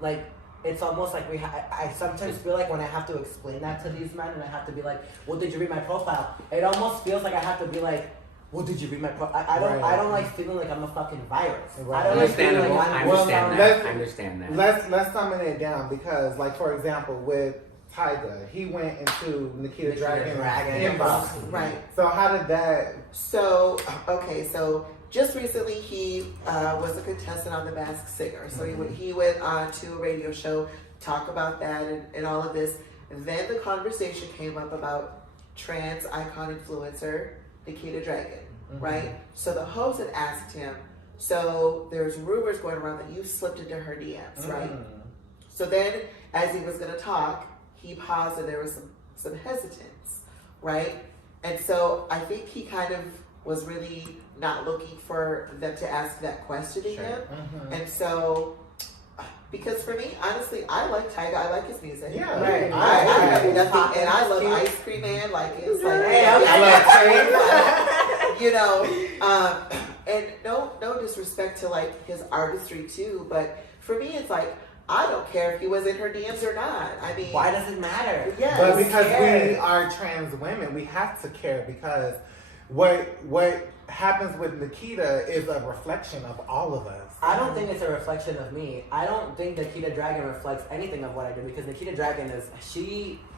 like it's almost like I sometimes feel like when I have to explain that to these men and I have to be like, well, did you read my profile? It almost feels like I have to be like, well, did you read my profile? I don't like feeling like I'm a fucking virus. Right. I don't like feeling Understandable. like I I'm understand that. I understand that. Let's summon it down because, like, for example, with Tyga, he went into Nikita Dragon inbox. Right. So how did that? So just recently he was a contestant on The Masked Singer. So he went on to a radio show, talk about that and all of this. And then the conversation came up about trans icon influencer Nikita Dragon, right? So the host had asked him, so there's rumors going around that you slipped into her DMs, right? So then as he was going to talk, he paused and there was some hesitance, right? And so I think he kind of was really not looking for them to ask that question to him. And so, because for me, honestly, I like Tyga. I like his music. Yeah, right. I have nothing, and I love Ice Cream Man. Like it's like, Hey, I love you know, and no disrespect to like his artistry too, but for me, it's like I don't care if he was in her DMs or not. I mean, why does it matter? Yes, But because we are trans women, we have to care because what happens with Nikita is a reflection of all of us. I don't think it's a reflection of me. I don't think Nikita Dragon reflects anything of what I do because Nikita Dragon is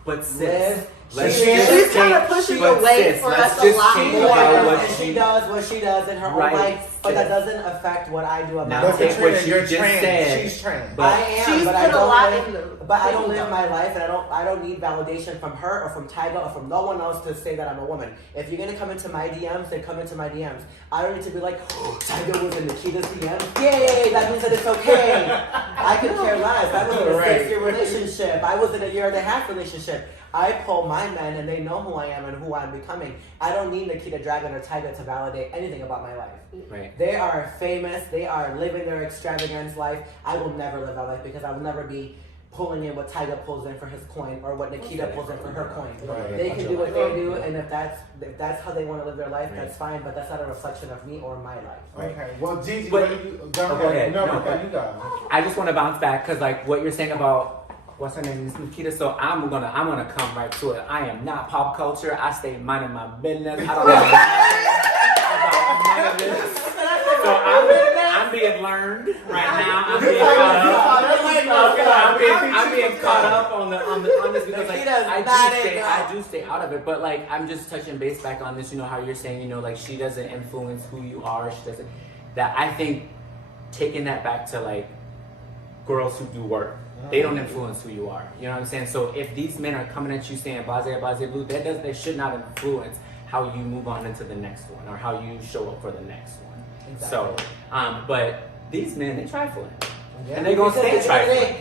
But sis, lives. She's kind of pushing away for us a lot more. She does what she does in her own life, but that doesn't affect what I do about Now my But take life. what Katrina, you just said. She's trans. But I am, She's but I put a lot don't in live. the But I don't thing, live though. my life, and I don't need validation from her or from Tyga or from no one else to say that I'm a woman. If you're gonna come into my DMs, then come into my DMs. I don't need to be like, oh, Tyga was in Nikita's DMs. Yay, that means that it's okay. I could care less. I was in a 6-year relationship. I was in a 1.5-year relationship. I pull my men and they know who I am and who I'm becoming. I don't need Nikita Dragon or Tyga to validate anything about my life. Right. They are famous. They are living their extravagance life. I will never live that life because I will never be pulling in what Tyga pulls in for his coin or what Nikita pulls in for her coin. Right. They can do what they do, and if that's how they want to live their life, that's fine. But that's not a reflection of me or my life. Okay. Well, Gigi, But- what do you go Oh, go ahead. ahead. No, No, you go. I just want to bounce back because like what you're saying about what's her name is Nikita, so I'm gonna come right to it. I am not pop culture. I stay minding my business. I don't know about none of this. So I'm being learned right now. I'm being caught up. I'm being caught up on this because like I do stay out of it. But like I'm just touching base back on this. You know how you're saying, you know, like she doesn't influence who you are. She doesn't. That I think taking that back to like girls who do work. They don't influence who you are. You know what I'm saying? So if these men are coming at you saying blase blue, they should not influence how you move on into the next one or how you show up for the next one. Exactly. So, but these men, they trifling. Yeah. And they gonna stay Because trifling.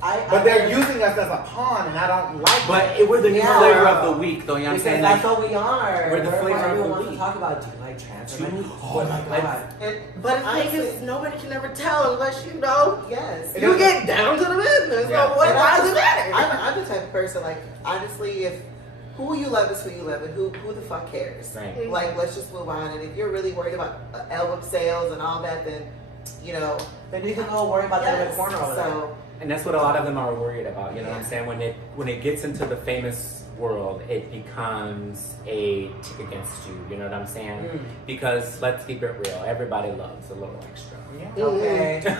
But they're using us as a pawn, and I don't like But we're the new Yeah. flavor of the week, though. You know what I'm because saying? that's Like, what we are. we're the flavor of the Everyone wants to week. talk about. Do you like trans women? Do- Oh my god. But the thing is, nobody can ever tell unless you know. Yes. You get down to the business. Yeah. So what And does it matter? I'm the type of person, like, honestly, if who you love is who you love, and who the fuck cares? Right. Like, let's just move on. And if you're really worried about album sales and all that, then, you know. Then you can go worry about that in the Yes. corner over there. So, and that's what a lot of them are worried about. You know what I'm saying? When it gets into the famous world, it becomes a tick against you. You know what I'm saying? Because let's keep it real. Everybody loves a little extra. Okay. We're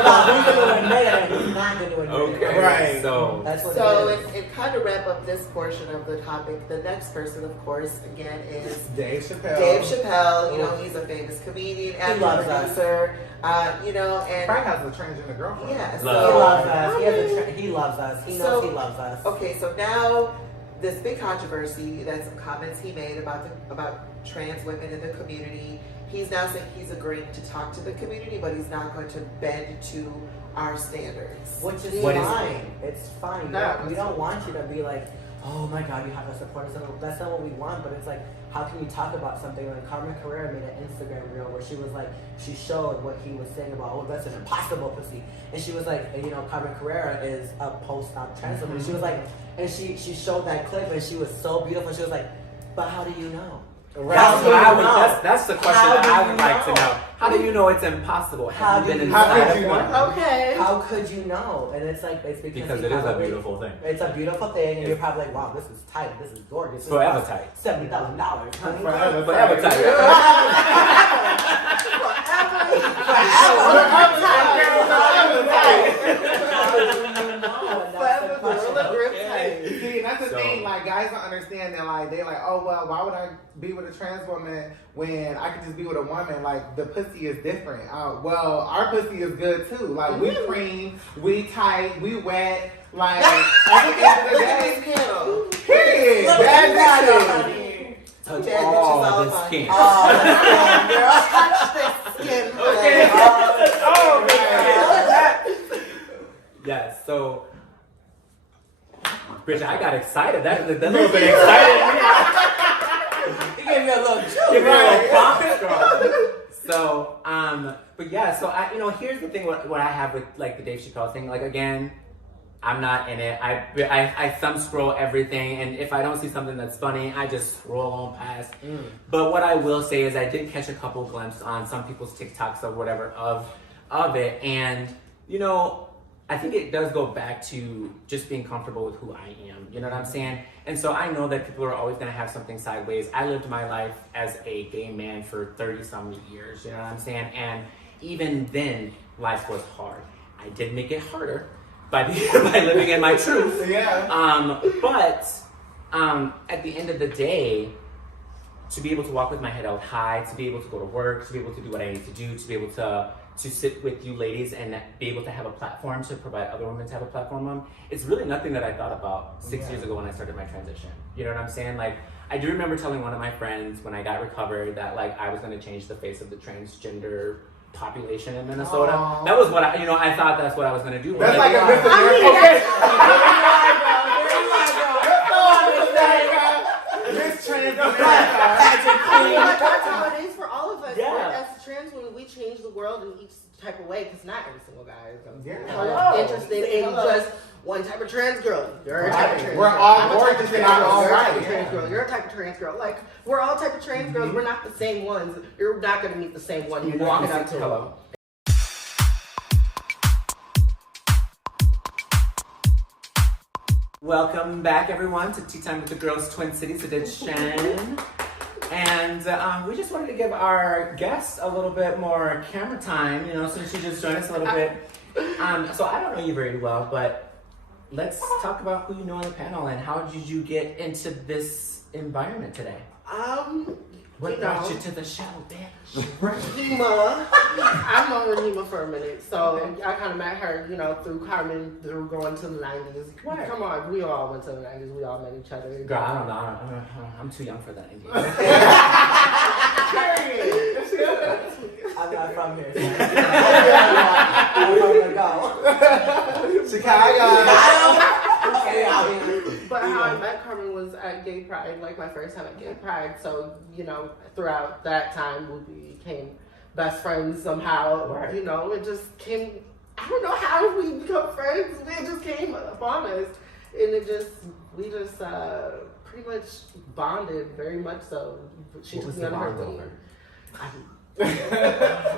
about who's going to admit it and who's not going to admit it. Okay. Right. So That's what so it is. and kind of wrap up this portion of the topic, the next person, of course, again, is Dave Chappelle. Dave Chappelle. You know, he's a famous comedian, actor, loves us. producer. You know, and Frank has a transgender girlfriend. yeah, He Love. loves us. He loves us. He knows So- he loves us. okay, so now this big controversy, that some comments he made about trans women in the community. He's now saying he's agreeing to talk to the community, but he's not going to bend to our standards. Which is What is- fine. It's fine. No, we don't want you to be like, oh my god, you have to support us. That's not what we want. But it's like, how can you talk about something like Carmen Carrera made an Instagram reel where she was like, she showed what he was saying about, oh, that's an impossible pussy. And she was like, you know, Carmen Carrera is a post-op trans woman. She was like, and she showed that clip and she was so beautiful. She was like, but how do you know? that's what I would. That's the question How that do I you would like to know? know. How do you know it's impossible? How Have you do been you How inside could of you one? know? Okay. How could you know? And it's like, it's Because it is a beautiful thing. It's a beautiful thing, and you're probably like, wow, this is tight, this is gorgeous. This Forever costs tight. $70,000, honey. Forever tight. See, and that's the So- thing. Like, guys don't understand that. Like, they like, oh well, why would I be with a trans woman when I could just be with a woman? Like, the pussy is different. Well, our pussy is good too. Like, we clean, we tight, we wet. Like, at the end of the day, period. Bad bitches. Touch Bad bitches all all the fine. skin. Touch the skin. Okay. Oh, man. Yes. So, Bridget, I got excited. That little bit excited. He gave me a little Give me a little pump, girl. So, but yeah. So here's the thing. What I have with like the Dave Chappelle thing. Like again, I'm not in it. I thumb scroll everything, and if I don't see something that's funny, I just scroll on past. But what I will say is I did catch a couple glimpses on some people's TikToks or whatever of it, and I think it does go back to just being comfortable with who I am. You know what I'm saying? And so I know that people are always going to have something sideways. I lived my life as a gay man for 30-some years. You know what I'm saying? And even then, life was hard. I did make it harder by living in my truth. Yeah. But at the end of the day, to be able to walk with my head held high, to be able to go to work, to be able to do what I need to do, to be able to sit with you ladies and be able to have a platform to provide other women to have a platform on, it's really nothing that I thought about 6 years ago when I started my transition. You know what I'm saying? Like, I do remember telling one of my friends when I got recovered that like I was going to change the face of the transgender population in Minnesota. Aww. That was what I thought that's what I was going to do. That's Like, like a Miss America. Miss Trans America. That's what it is for all of us. Yeah. As trans women, we change the world in each type of way because not every single guy is Yeah. interested in just one type of trans girl. You're a type of trans We're girl. all I'm a type gorgeous of and trans not girl. all You're a type right. of trans girl. You're a type of trans girl. Like, we're all type of trans girls. We're not the same ones. You're not going to meet the same one. You're walking up to hello. Welcome back, everyone, to Tea Time with the Girls Twin Cities edition. And we just wanted to give our guests a little bit more camera time, since she just joined us a little bit. So I don't know you very well, but let's talk about who you know on the panel and how did you get into this environment today? What brought you to the show, bitch? Ryhema. I've known Ryhema for a minute, so I kind of met her, through Carmen, through going to the 90s. Right. Come on, we all went to the 90s. We all met each other. Girl, I don't know. I'm too young for that. I'm not from here. So I'm from the go. Okay, out here. But how I met Carmen was at Gay Pride, like my first time at Gay Pride. So, you know, throughout that time, we became best friends somehow. Right. You know, it just came, I don't know how we become friends. It just came upon us. And we just pretty much bonded very much so. She What took was me the on her bond thing. over?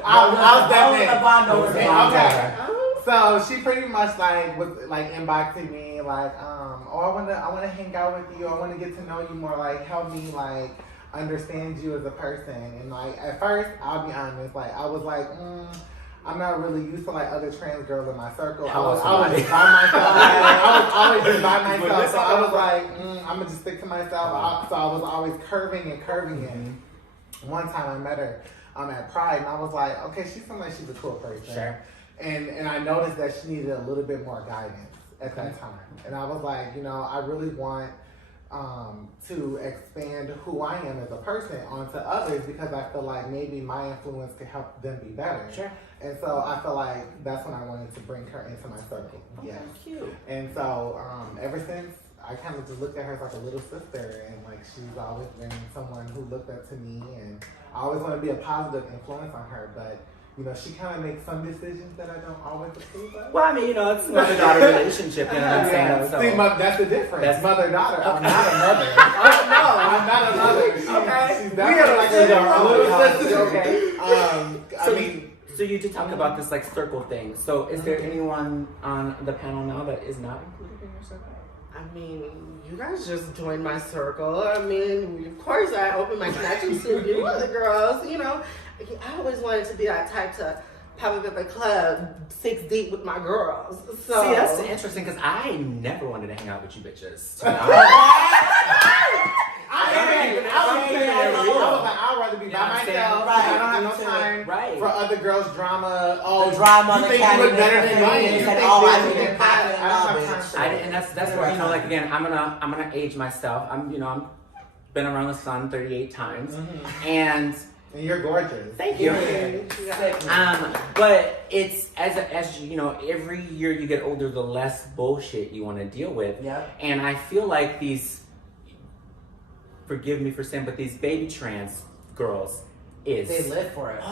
I was that the bond over. Okay. Oh. So she pretty much was inboxing me I wanna hang out with you. I wanna get to know you more. Like help me understand you as a person. And at first, I'll be honest, I was I'm not really used to other trans girls in my circle. I was just by myself. I was always just by myself. So I was I'm gonna just stick to myself. So I was always curving. And one time I met her at Pride, and I was like, okay, she seems like she's a cool person. Sure. And I noticed that she needed a little bit more guidance at that time. And I was like, I really want to expand who I am as a person onto others because I feel like maybe my influence could help them be better. Sure. And so I feel like that's when I wanted to bring her into my circle. Okay, Yes. cute. And so ever since, I kind of just looked at her as a little sister, and she's always been someone who looked up to me, and I always want to be a positive influence on her, but she kind of makes some decisions that I don't always approve of. Well, I mean, it's a mother-daughter relationship, you know what I'm saying? So. See, that's the difference. That's mother-daughter. I'm okay. not a mother. No, I'm not a mother. She's definitely a little sister. Okay. So you did talk about this circle thing. So is there anyone on the panel now that is not included in your circle? I mean, you guys just joined my circle. I mean, of course I opened my connections to you other girls, I always wanted to be that type to pop up at the club 6 deep with my girls. So. See, that's interesting because I never wanted to hang out with you bitches. I'd rather be by myself. Right. I don't have no time for other girls' drama. The drama, you think you look better than me? You think I this, need to pack it I don't have time for it. And that's where again I'm gonna age myself. I'm been around the sun 38 times, and you're gorgeous. Thank you. Yeah. But it's as every year you get older, the less bullshit you want to deal with. Yeah. And I feel like forgive me for saying, but these baby trans girls they live for it.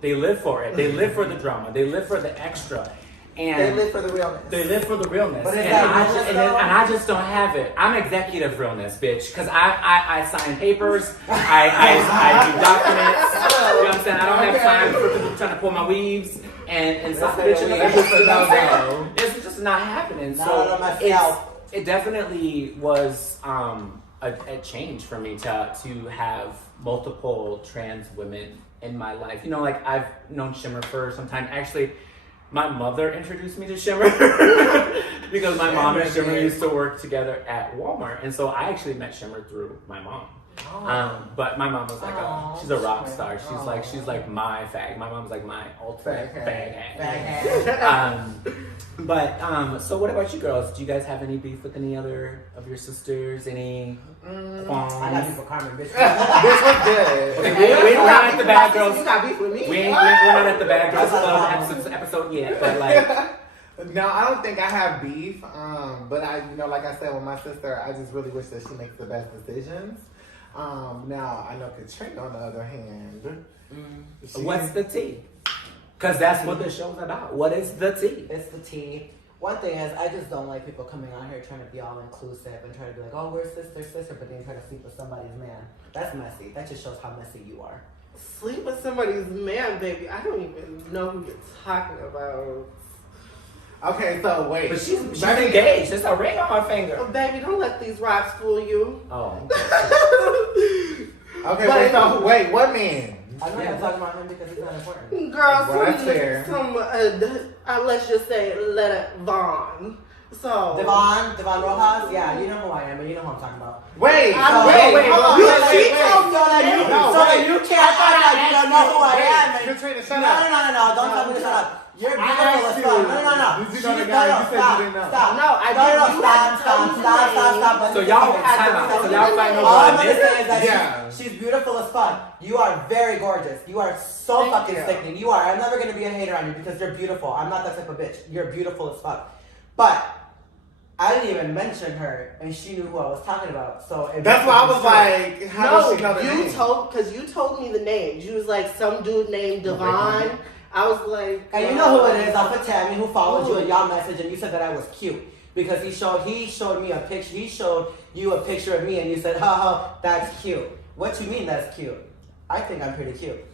They live for it. They live for the drama. They live for the extra. And They live for the realness. They live for the realness. But is and, I just don't have it. I'm executive realness, bitch. Because I sign papers. I do documents. You know what I'm saying? I don't have time for people trying to pull my weaves and stop bitching. It's just not happening. So it definitely was a change for me to have multiple trans women in my life. I've known Shimmer for some time. Actually, my mother introduced me to Shimmer because my mom and Shimmer used to work together at Walmart, and so I actually met Shimmer through my mom. But my mom was she's a rock star. She's like my fag. My mom's like my ultimate fag. So what about you girls? Do you guys have any beef with any other of your sisters? Any qualms? I got you for Carmen, bitch. This was good. Okay, we're not at the Bad Girls. You got beef with me. We're not at the Bad Girls Club episode yet, but No, I don't think I have beef. But like I said with my sister, I just really wish that she makes the best decisions. Now I know Katrina, on the other hand. What's the tea? Because that's what the show's about. What is the tea? It's the tea. One thing is, I just don't like people coming on here trying to be all inclusive and trying to be like, oh, we're sister, but then try to sleep with somebody's man. That's messy. That just shows how messy you are. Sleep with somebody's man, baby. I don't even know who you're talking about. Okay, so wait. But she's engaged. There's a ring on her finger. Oh, baby, don't let these rocks fool you. Oh. Okay, wait, what man? I'm not gonna talk about him because he's not important. Girl, Well, that's fair. Let's just say, let it Vaughn. So Devon Rojas? Yeah, you know who I am, but you know who I'm talking about. Wait, So that you can't find out you don't know who I am. Katrina, shut No, don't tell me to shut up. You're beautiful as fuck. No. You said you didn't know. Stop. Stop. So y'all fight over All I'm this? gonna say is that she's beautiful as fuck. You are very gorgeous. You are so fucking sickening. You are. I'm never gonna be a hater on you because you're beautiful. I'm not that type of bitch. You're beautiful as fuck. But I didn't even mention her, and she knew who I was talking about. So That's why I was like, how does she know the name? Because you told me the name. You was like some dude named Devon. I was like, and you know who it is. I'll put Tammy, who followed you in y'all message, and you said that I was cute because he showed me a picture. He showed you a picture of me, and you said, "Ha, that's cute." What you mean that's cute? I think I'm pretty cute.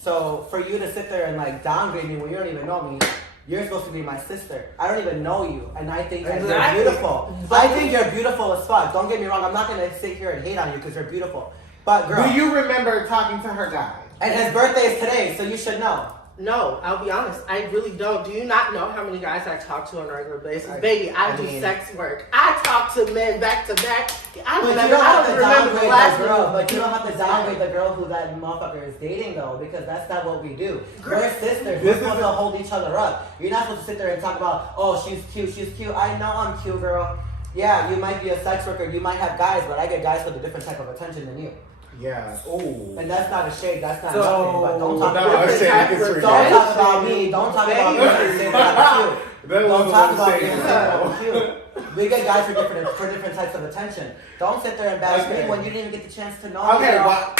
So for you to sit there and like downgrade me when you don't even know me, you're supposed to be my sister. I don't even know you, and I think that you're beautiful. I think you're beautiful as fuck. Don't get me wrong. I'm not gonna sit here and hate on you because you're beautiful. But girl, do you remember talking to her guy? And his birthday is today, so you should know. No, I'll be honest. I really don't. Do you not know how many guys I talk to on a regular basis? Baby, I do sex work. I talk to men back to back. I don't remember the last girl. But you don't have to downgrade the girl who that motherfucker is dating, though, because that's not what we do. We're sisters. We're supposed to hold each other up. You're not supposed to sit there and talk about, oh, she's cute, she's cute. I know I'm cute, girl. Yeah, you might be a sex worker. You might have guys, but I get guys with a different type of attention than you. Yeah. Oh. And that's not a shade. That's not nothing. But don't talk about me. Don't talk about me and say that I'm cute. Don't talk about me and say that I'm cute. We get guys for different types of attention. Don't sit there and bash me when you didn't even get the chance to know me. Okay, well,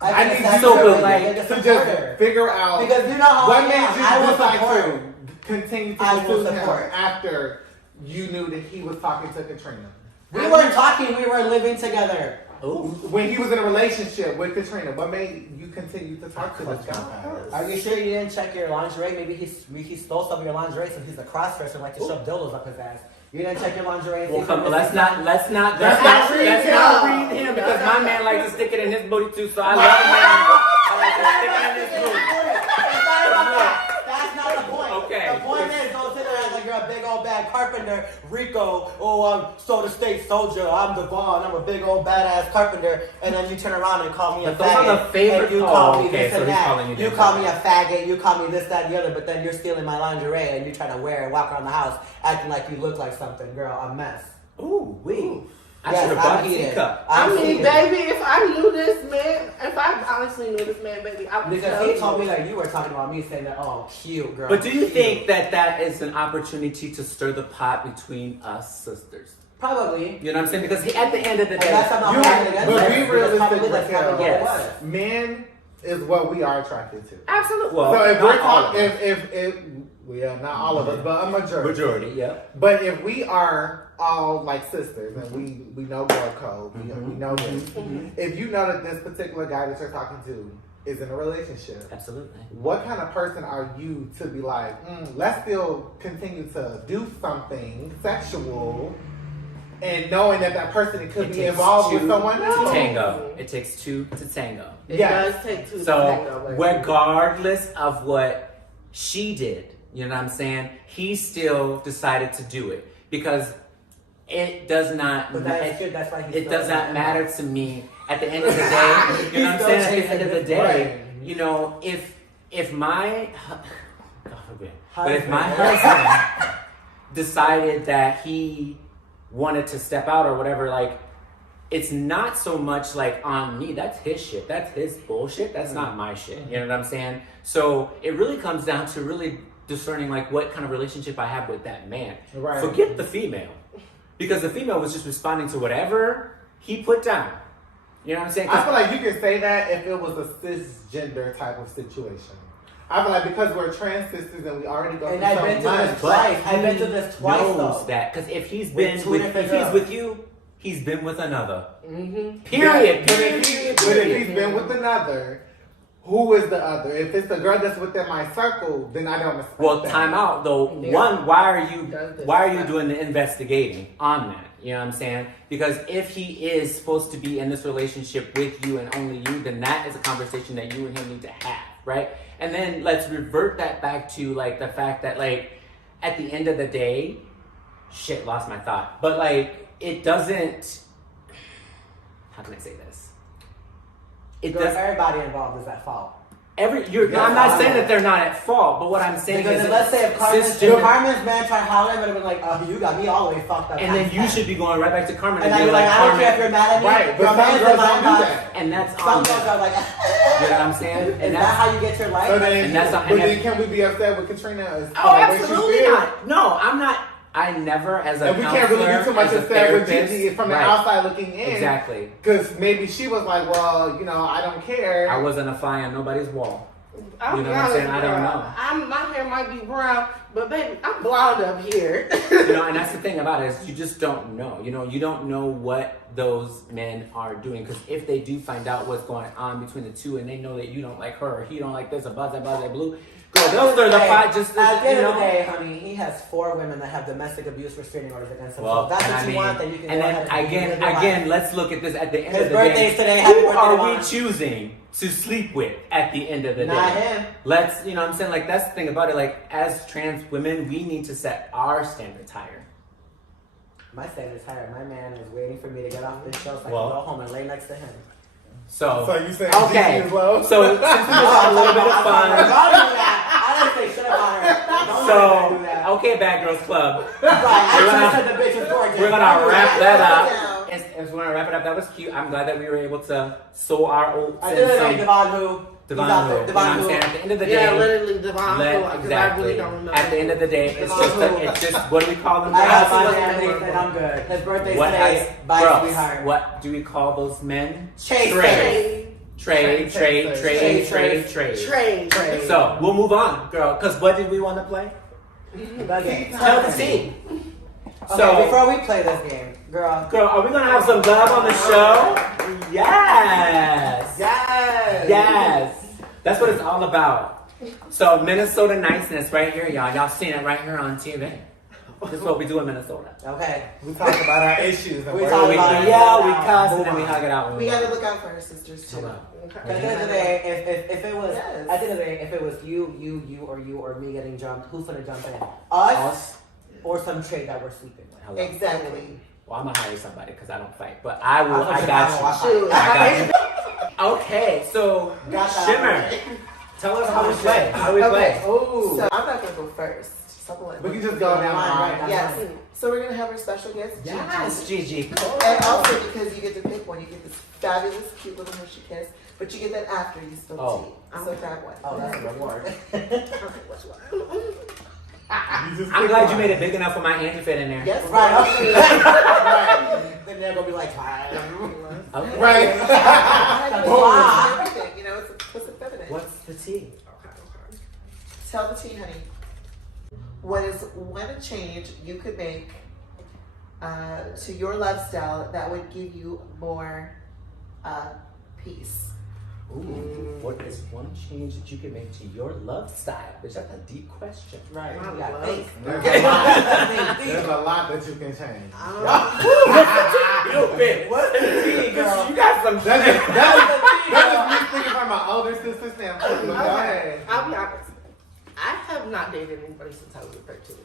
I need you to just figure out because you know how what I am. made you decide to continue to pursue him after you knew that he was talking to Katrina. We weren't talking. We were living together. Ooh. When he was in a relationship with Katrina, what made you continue to talk to this guy? Are you sure you didn't check your lingerie? Maybe he stole some of your lingerie since he's a cross-dresser and like to shove dildos up his ass. You didn't check your lingerie. Well, come on, let's not read him because my man likes to stick it in his booty too. So I love him. I like to stick it in his booty. That's not the point. Okay. The point is, don't sit there and act like you're a big old bad carpenter, Rico. Oh, I'm Soda State soldier. I'm Devon. I'm a big old badass carpenter. And then you turn around and call me a faggot. Those are the favorite. You call me this so and that. You call me a faggot. You call me this, that, and the other. But then you're stealing my lingerie and you try to wear and walk around the house acting like you look like something, girl. A mess. Ooh, wee. I Yes, should have bought a teacup. I mean, baby, if I knew this man, if I honestly knew this man, baby, I would because he told me like you were talking about me, saying that, oh, cute girl. But do you think that is an opportunity to stir the pot between us sisters? Probably. You know what I'm saying? Because at the end of the day, but be realistic, yes. Men is what we are attracted to. Absolutely. Well, so if we're talking, if well, not all of us, but a majority. Majority, yeah. But if we are all like sisters and we know girl code, we know this. If you know that this particular guy that you're talking to is in a relationship, absolutely. What kind of person are you to be like, let's still continue to do something sexual, and knowing that person could be involved with someone else? To tango. It takes two to tango. It does take two to tango. So regardless of what she did, you know what I'm saying? He still decided to do it because it does not. But that's why it does not matter to me. At the end of the day, you know what I'm saying? At the end of the day, you know, if my God forbid, but if my husband decided that he wanted to step out or whatever, like, it's not so much like on me. That's his shit. That's his bullshit. That's not my shit. You know what I'm saying? So it really comes down to really discerning like what kind of relationship I have with that man. Right. Forget the female. Because the female was just responding to whatever he put down. You know what I'm saying? I feel like you could say that if it was a cisgender type of situation. I feel like because we're trans sisters and we already go through so much. I've been through this twice knows though. That because if he's been if he's with you, he's been with another. Mm-hmm. Period. Yeah, but if he's been with another, who is the other? If it's the girl that's within my circle, then I don't respect Well, that. time out though. Yeah. One, why are you doing the investigating on that? You know what I'm saying? Because if he is supposed to be in this relationship with you and only you, then that is a conversation that you and him need to have, right? And then let's revert that back to like the fact that like at the end of the day, shit, lost my thought. But like it doesn't. How can I say this? Everybody involved is at fault. I'm not saying that they're not at fault, but what I'm saying because is, let's say if Carmen's man tried hollering, I would have been like, "Oh, you got me all the way fucked up." And then you should be going right back to Carmen and be like, "I don't care if you're mad at me." Right, but your man's in my house, and that's some on girls them. are like, You know what I'm saying? "Is that how you get your life?" So then, And that's not- but then can we be upset with Katrina? Oh, absolutely not. No, I'm not. I never, as a And we can't really do too much as a instead with therapist, Gigi from the right. outside looking in. Exactly. Because maybe she was like, well, you know, I don't care. I wasn't a fly on nobody's wall. I'll You know be what I'm saying? honest, I don't girl. know. My hair might be brown, but baby, I'm blonde up here. You know, and that's the thing about it is you just don't know. You know, you don't know what those men are doing, because if they do find out what's going on between the two, and they know that you don't like her or he don't like this, or blah blah blah blue, girl, they'll stir the pot just at the end you of the know. day, honey, he has 4 women that have domestic abuse restraining orders against him. Well, so if that's and what I you mean, want, then you can and go then ahead and again, let's look at this at the end His of the day. birthday's today. Happy Who birthday, are Devon. we choosing to sleep with at the end of the Not day? him. Let's, you know what I'm saying? Like, that's the thing about it. Like, as trans women, we need to set our standards higher. My standard's higher. My man is waiting for me to get off this show so I Well. can go home and lay next to him. So you saying okay. Gigi is low? So since we just had a little bit of fun. Don't do that. I didn't say shit about her. Don't So do that. okay, Bad Girls Club. Right, I We're just gonna- said the bitch is gorgeous. We're Don't gonna do wrap that. that Yeah. up. As we're gonna wrap it up, that was cute. I'm glad that we were able to sow our oats I and did it some like Devon who. Devon He's out Who. there. You know what Devon I'm who. saying? At the end of the day, Yeah, literally Devon, because exactly. I really don't remember. At the end of the day, it's Devon just Who. it's just what do we call them? I got guys? my Absolutely man memorable. and I'm good. His birthday's What today. has Bye, girls, sweetheart. what do we call those men? Chase. Trade. Trade. So we'll move on, girl. Because what did we want to play? Okay, Tell the team. so before we play this game, girl. Are we gonna have some love on the show? Yes. Yes. That's what it's all about. So Minnesota niceness right here, y'all. Y'all seen it right here on TV. This is what we do in Minnesota. Okay. We talk about our issues. And We what talk we about do. it. yell, we cuss, and then we Move hug it out. We gotta look out for our sisters too. Hello. At the end of the day, if it was Yes. at the end of the day, if it was you or me getting jumped, who's gonna jump in? Us or some trade that we're sleeping with? Hello. Exactly. Well, I'm gonna hire somebody because I don't fight, but I will. I I got you. Shoot. I got you. Okay, so Got that. Shimmer, tell us how we play. How we play? Ooh. So I'm not gonna go first. We can just go down the line. Right. Yes. So we're gonna have our special guest, Yes, Gigi. Gigi. And also because you get to pick one, you get this fabulous, cute little Hershey kiss, but you get that after you spill Oh. tea. So grab one. Oh, that's a reward. I'm glad you made it big enough for my hand to fit in there. Yes. Right. Right. Then they're gonna be like, Okay. Right. Wow. Everything, you know, it's a feminine. What's the tea? Tell the tea, honey. What is one change you could make to your lifestyle that would give you more peace? Ooh, what is one change that you can make to your love style? Bitch, that's a deep question. Right. My You got love. faith. There's a lot. There's a lot that you can change. What's the tea, girl? You got some That is me speaking from my older sister standpoint. But go ahead. I'll be honest. I have not dated anybody since I was 13.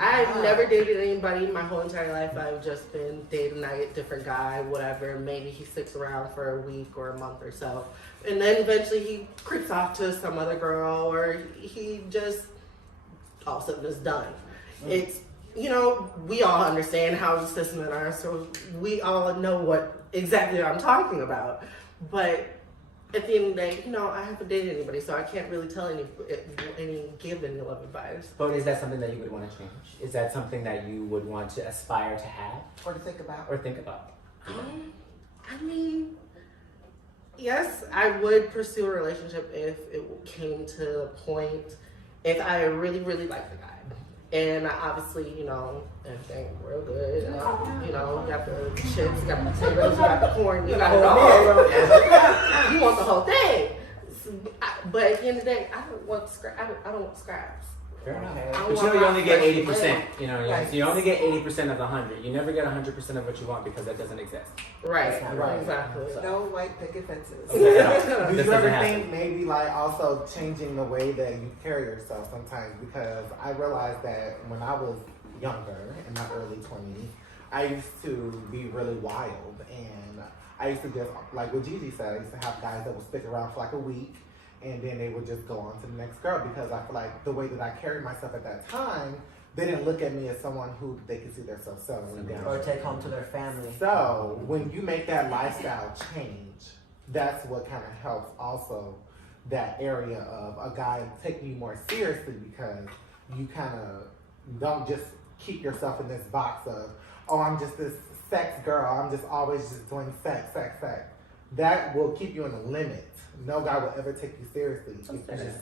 I've never dated anybody my whole entire life. I've just been dating a different guy, whatever. Maybe he sticks around for a week or a month or so. And then eventually he creeps off to some other girl, or he just all of a sudden is done. It's, you know, we all understand how cis men are, so we all know what exactly I'm talking about. But at the end of the day, you know, I haven't dated anybody, so I can't really tell give any love advice. But is that something that you would want to change? Is that something that you would want to aspire to have Or to think about? or think about? I mean, yes, I would pursue a relationship if it came to the point, if I really, really liked the guy. And obviously, you know, everything real good. You know, you got the chips, you got the potatoes, you got the corn, you got it all. You want the whole thing. But at the end of the day, I don't want scraps. Fair enough. Okay. I But want you my only get fresh 80%. bread. You know, Right. so you only get 80% of the 100. You never get 100% of what you want because that doesn't exist. Right, Right. exactly. No white picket fences. Okay, no, Do this you doesn't ever happen. think maybe like also changing the way that you carry yourself sometimes? Because I realized that when I was younger, in my early 20s, I used to be really wild. And I used to just, like what Gigi said, I used to have guys that would stick around for like a week and then they would just go on to the next girl because I feel like the way that I carried myself at that time, they didn't look at me as someone who they could see themselves settling down. Or take home to their family. So when you make that lifestyle change, that's what kind of helps also that area of a guy taking you more seriously because you kind of don't just keep yourself in this box of, oh, I'm just this sex girl. I'm just always just doing sex. That will keep you in the limit. No guy will ever take you seriously. If you just,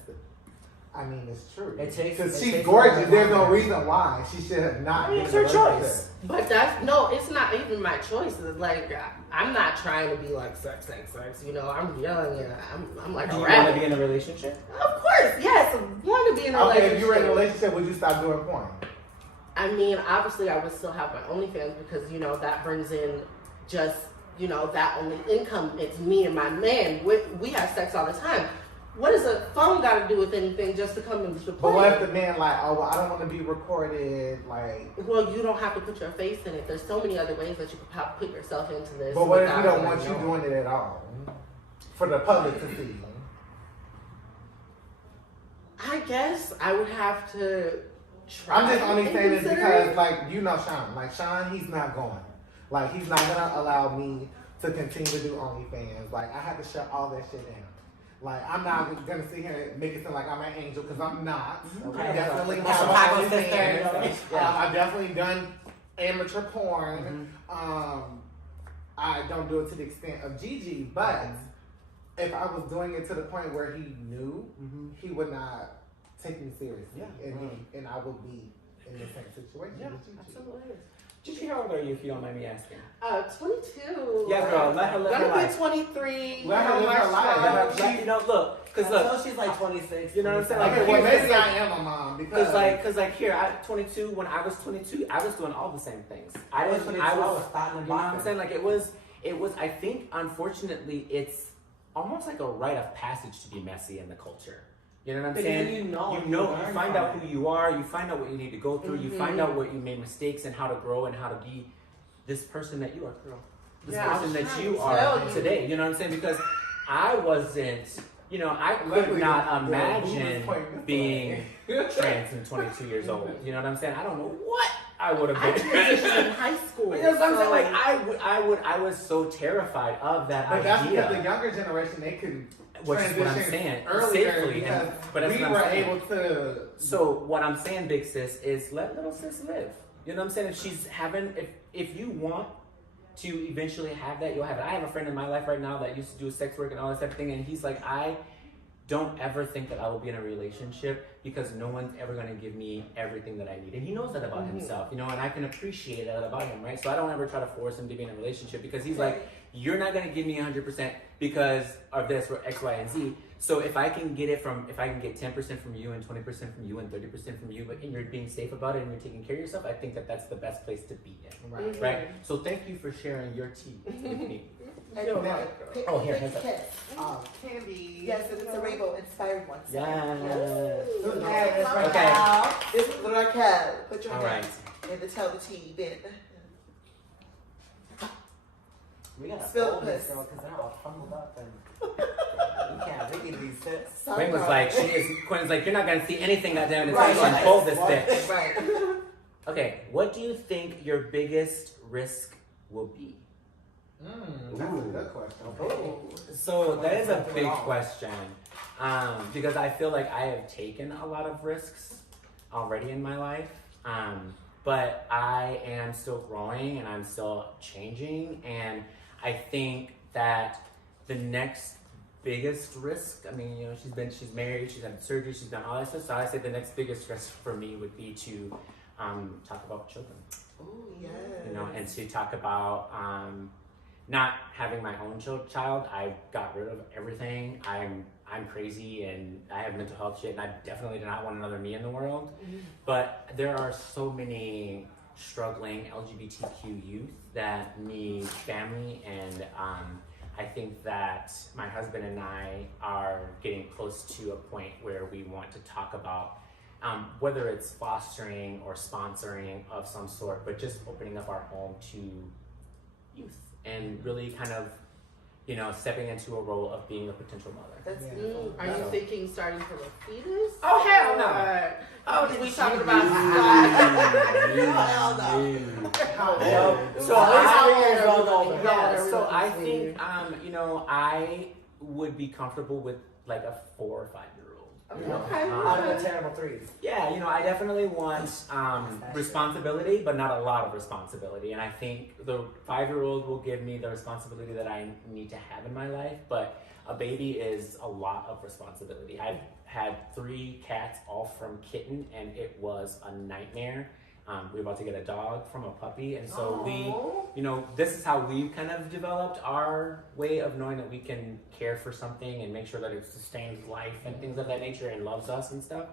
I mean, it's true. Because she's gorgeous. There's no reason why she should have not. It's her choice. But it's not even my choice. Like, I'm not trying to be like sex. You know, I'm young and I'm like Do a you rabbit. want to be in a relationship? Of course, yes. I want to be in a relationship. Okay, if you were in a relationship, would you stop doing porn? I mean, obviously, I would still have my OnlyFans because, you know, that brings in just, you know, that only income. It's me and my man. We have sex all the time. What does a phone got to do with anything just to come into play? But what if the man like, oh, well, I don't want to be recorded, like... Well, you don't have to put your face in it. There's so many other ways that you could put yourself into this. But what if you don't want you doing it at all? For the public to see? I guess I would have to try. I'm just only and saying this consider because, like, you know Sean. Like, Sean, he's not going. Like, he's not going to allow me to continue to do OnlyFans. Like, I have to shut all that shit down. Like, I'm not going to sit here and make it sound like I'm an angel, because I'm not. Okay. I definitely That's have Chicago OnlyFans. sister. Yeah. I've definitely done amateur porn. I don't do it to the extent of Gigi, but if I was doing it to the point where he knew, he would not take me seriously. Yeah. And I would be in the same situation. Yeah, with Gigi. Absolutely. Gigi, how old are you, if you don't mind me asking? 22. Yeah, girl, let her live her Gonna life. be 23. Let her live her life. You know, look, because look, So she's like 26. you know what I'm saying? Okay, Like, well, here's maybe the I thing. am a mom because Cause here, I 22. When I was 22, I was doing all the same things. I was, starting and you know what I'm boxing. saying? Like it was. I think, unfortunately, it's almost like a rite of passage to be messy in the culture. You know what I'm But saying? then you you find out who you are. You find out what you need to go through. You find out what you made mistakes and how to grow and how to be this person that you are, girl. This person that you are today. You know what I'm saying? Because I wasn't. You know, I could not imagine being trans and 22 years old. You know what I'm saying? I don't know what I would have I been. transitioned in high school. Because I'm saying, So- like, I was so terrified of that But that's because the idea. younger generation, they could Which is what I'm transition saying, earlier safely, because but that's we what I'm were saying. able to. So what I'm saying, big sis, is let little sis live. You know what I'm saying? If she's having, if you want to eventually have that, you'll have it. I have a friend in my life right now that used to do sex work and all this type of thing, and he's like, I don't ever think that I will be in a relationship because no one's ever going to give me everything that I need. And he knows that about himself, you know, and I can appreciate that about him, right? So I don't ever try to force him to be in a relationship because he's like, you're not going to give me 100% because of this or X, Y, and Z. So if I can get 10% from you and 20% from you and 30% from you, but and you're being safe about it and you're taking care of yourself, I think that that's the best place to be in, Right. right? So thank you for sharing your tea with me. Oh, here, hands up. Kiss. Candy. Yes, and it's a rainbow-inspired one. Yes. Okay. This is Raquel. Put your All hands in the tell the tea bin. We gotta Spill fold this piss. girl because they're all crumbled up and we can't really these sits. Quinn was like, Quinn's like, you're not gonna see anything goddamn until Right, you right. unfold this bitch. Right. Okay, what do you think your biggest risk will be? That's a good question. So that is a big question, because I feel like I have taken a lot of risks already in my life, but I am still growing and I'm still changing, and I think that the next biggest risk, I mean, you know, she's married, she's had surgery, she's done all that stuff, so I say the next biggest risk for me would be to talk about children, Oh, yes. you know, and to talk about not having my own child. I got rid of everything. I'm crazy and I have mental health shit, and I definitely do not want another me in the world. But there are so many struggling LGBTQ youth that need family, and I think that my husband and I are getting close to a point where we want to talk about whether it's fostering or sponsoring of some sort, but just opening up our home to youth and really kind of, you know, stepping into a role of being a potential mother. That's beautiful. Are you thinking starting from a fetus? Oh, hell no. Oh, did we talking about Hell no. So I think, you know, I would be comfortable with like a 4 or 5 year old. You know, Okay. out of the terrible threes. Yeah, I definitely want responsibility, but not a lot of responsibility. And I think the 5-year-old will give me the responsibility that I need to have in my life, but a baby is a lot of responsibility. I've had 3 cats, all from kitten, and it was a nightmare. We're about to get a dog from a puppy, and so this is how we kind of developed our way of knowing that we can care for something and make sure that it sustains life and things of that nature and loves us and stuff.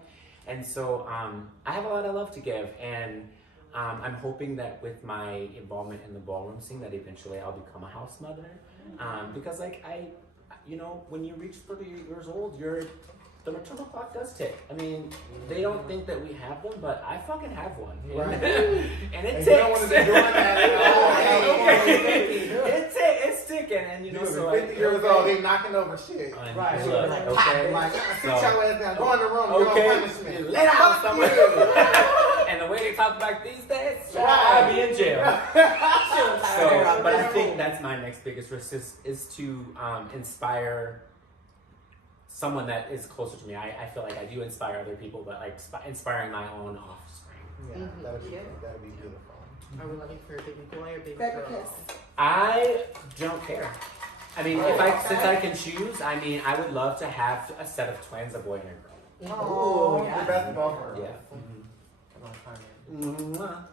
And so I have a lot of love to give, and I'm hoping that with my involvement in the ballroom scene that eventually I'll become a house mother, because when you reach 30 years old, the maternal clock does tick. I mean, they don't think that we have them, but I fucking have one. Right. And it ticks. You don't want to be doing that at all. It's ticking, and You so 50 years old, they knocking over shit. Right. Look, okay. Like, sit your ass down, go in the room, Okay. you're on punishment. Lay down Fuck somewhere. you. And the way they talk back these days, Right. I'll be in jail. So, But I think that's my next biggest risk is to inspire someone that is closer to me. I feel like I do inspire other people, but like inspiring my own offspring. Yeah, that'd be beautiful. Are we looking for a baby boy or baby Baby girl? kiss. I don't care. I mean, since I can choose, I mean, I would love to have a set of twins, a boy and a girl. Oh, yeah. the best of both worlds. Yeah. Come on, Tanya. Mwah.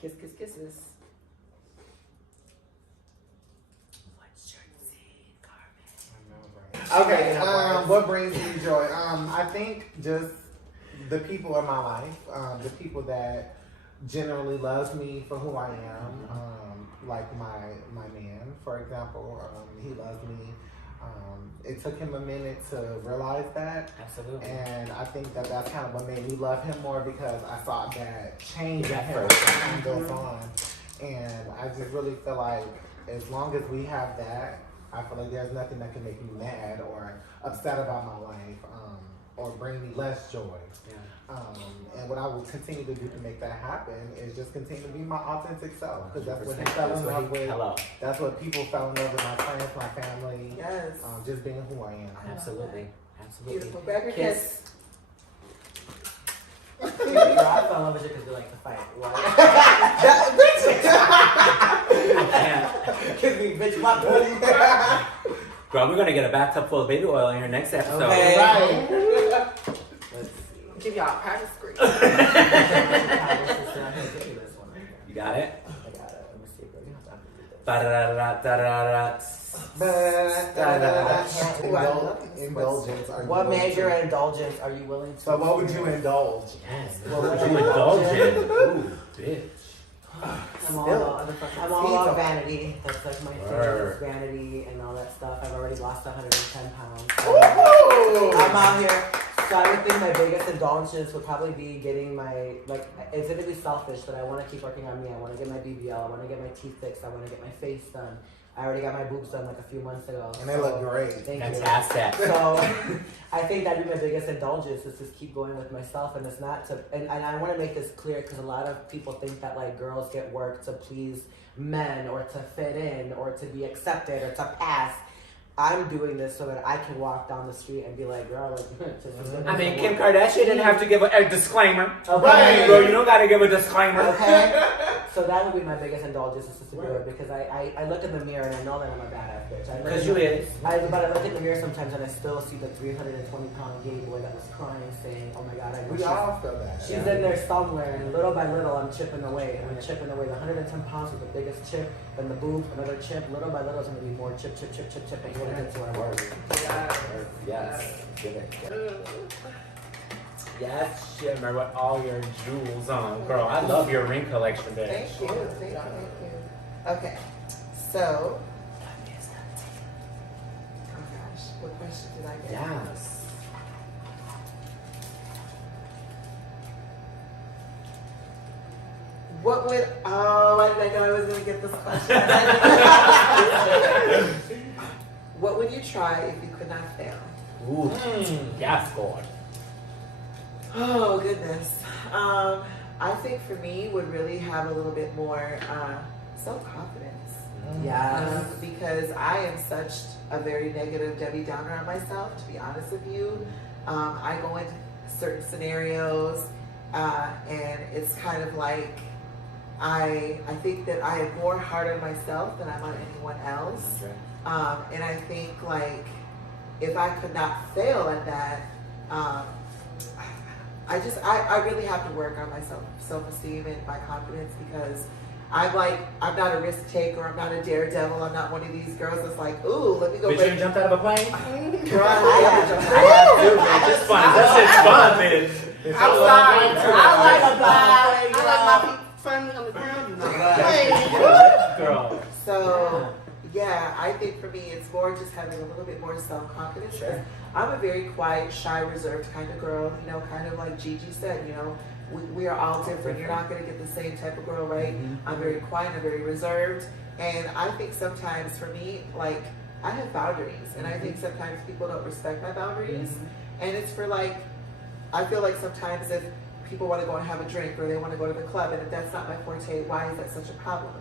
Kiss, kiss, kisses. Okay, what brings me joy? I think just the people in my life, the people that generally loves me for who I am. Like my man, for example, he loves me. It took him a minute to realize that. Absolutely. And I think that that's kind of what made me love him more, because I saw that change in him as time goes on. And I just really feel like as long as we have that, I feel like there's nothing that can make me mad or upset about my life, or bring me less joy. Yeah. And what I will continue to do to make that happen is just continue to be my authentic self, because that's what he fell in love with. Hello. That's what people fell in love with, my friends, my family. Yes. Just being who I am. Absolutely. Absolutely. Beautiful. Baby kiss. I fell in love with you because we like to fight. Because we bitch my boy. Girl, we're gonna get a bathtub full of baby oil in your next episode. Okay. Right. Let's see. Give y'all a practice screen. You got it? I got it. Let me see if we have time to do this. Ba-da-da-da-da-da-da. Indulgence. Are you What willing major to- indulgence are you willing to? So what would you indulge? Yes. What What would would you you indulge in? indulge Ooh, bitch. I'm all about vanity. That's like my thing, Word. is vanity and all that stuff. I've already lost 110 pounds. Ooh. I'm out here. So I would think my biggest indulgence would probably be getting my, like, it's gonna be selfish, but I want to keep working on me. I want to get my BBL. I want to get my teeth fixed. I want to get my face done. I already got my boobs done like a few months ago. And they look great. Thank you. Fantastic. So I think that'd be my biggest indulgence, is just keep going with myself, and it's not to, and I want to make this clear, because a lot of people think that like girls get work to please men or to fit in or to be accepted or to pass. I'm doing this so that I can walk down the street and be like, girl, like, I mean, Kim Kardashian didn't have to give a disclaimer. Okay. Girl, you don't gotta give a disclaimer. Okay. So that would be my biggest indulgence, is just to do it, because I look in the mirror and I know that I'm a badass bitch. Because you is. But I look in the mirror sometimes and I still see the 320-pound gay boy that was crying, saying, "Oh my God, I wish We all feel that. she's in there somewhere." And little by little, I'm chipping away. I'm chipping away. The 110 pounds was the biggest chip. Then the boob, another chip. Little by little, it's gonna be more chip, chip, chip, chip, chip, until it gets to where I want. Yes. Give it. Yes, shimmer with all your jewels on. Girl, I love your ring collection, bitch. Thank you. Thank you. Thank you. Okay. So. Oh gosh, what question did I get? Yes. What would, why did I know I was going to get this question? What would you try if you could not fail? Ooh. Yes, God. Oh, goodness. I think for me would really have a little bit more self-confidence. Yes. Because I am such a very negative Debbie Downer on myself, to be honest with you. I go into certain scenarios, and it's kind of like I think that I am more hard on myself than I'm on anyone else. And I think like if I could not fail at that, I really have to work on my self-esteem and my confidence, because I'm not a risk taker. I'm not a daredevil. I'm not one of these girls that's like, ooh, let me go. But you jumped out of a plane? Girl, I have jumped I have too, man. It's fun. That shit's fun, man. I'm sorry. I like my feet firmly on the ground. Girl. So, yeah, I think for me, it's more just having a little bit more self-confidence. Sure. I'm a very quiet, shy, reserved kind of girl, you know, kind of like Gigi said, you know, we are all different. You're not going to get the same type of girl, right? I'm very quiet, I'm very reserved. And I think sometimes for me, like, I have boundaries. And I think sometimes people don't respect my boundaries. And it's for like, I feel like sometimes if people want to go and have a drink or they want to go to the club, and if that's not my forte, why is that such a problem?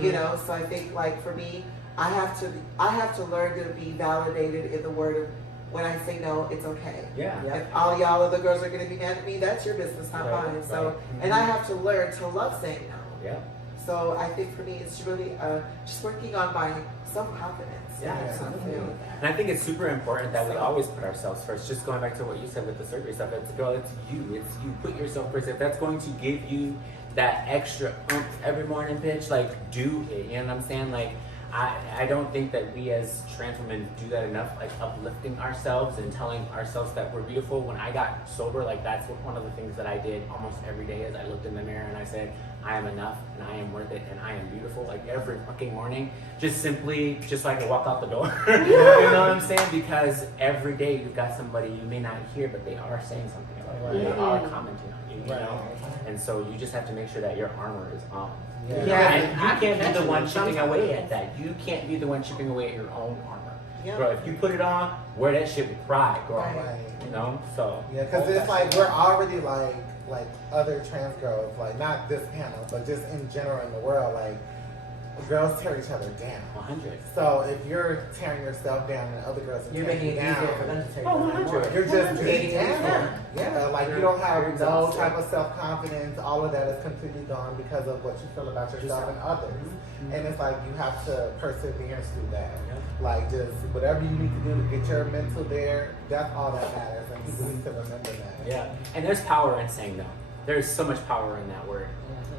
You know, so I think like for me, I have to learn to be validated in the word of when I say no, it's okay. Yeah. If all y'all other girls are gonna be mad at me, that's your business, not mine. So, and I have to learn to love saying no. Yeah. So I think for me, it's really just working on my self-confidence. Yeah, absolutely. And I think it's super important that we always put ourselves first. Just going back to what you said with the surgery stuff, it's girl, it's you. It's you. Put yourself first. If that's going to give you that extra oomph every morning, bitch, like do it. You know what I'm saying? Like I don't think that we as trans women do that enough, like uplifting ourselves and telling ourselves that we're beautiful. When I got sober, like that's one of the things that I did almost every day is I looked in the mirror and I said, I am enough and I am worth it and I am beautiful, like every fucking morning, just so I can walk out the door. You know what I'm saying? Because every day you've got somebody you may not hear, but they are saying something about you. They are commenting on you, you know? And so you just have to make sure that your armor is on. Yeah. And you can't be the one chipping away at that. You can't be the one chipping away at your own armor. Bro, if you put it on, wear that shit with pride, girl. You know? So yeah, because it's like we're already like other trans girls, like not this panel, but just in general in the world, like girls tear each other down. 100. So if you're tearing yourself down and other girls are You're tearing making you it easier down, for them to take 100. you're just 100. being down. Yeah, like you don't have no exhausted. type of self-confidence. All of that is completely gone because of what you feel about yourself and others. And it's like you have to persevere through that. Like just whatever you need to do to get your mental there, that's all that matters. And people need to remember that. Yeah. And there's power in saying no. There's so much power in that word.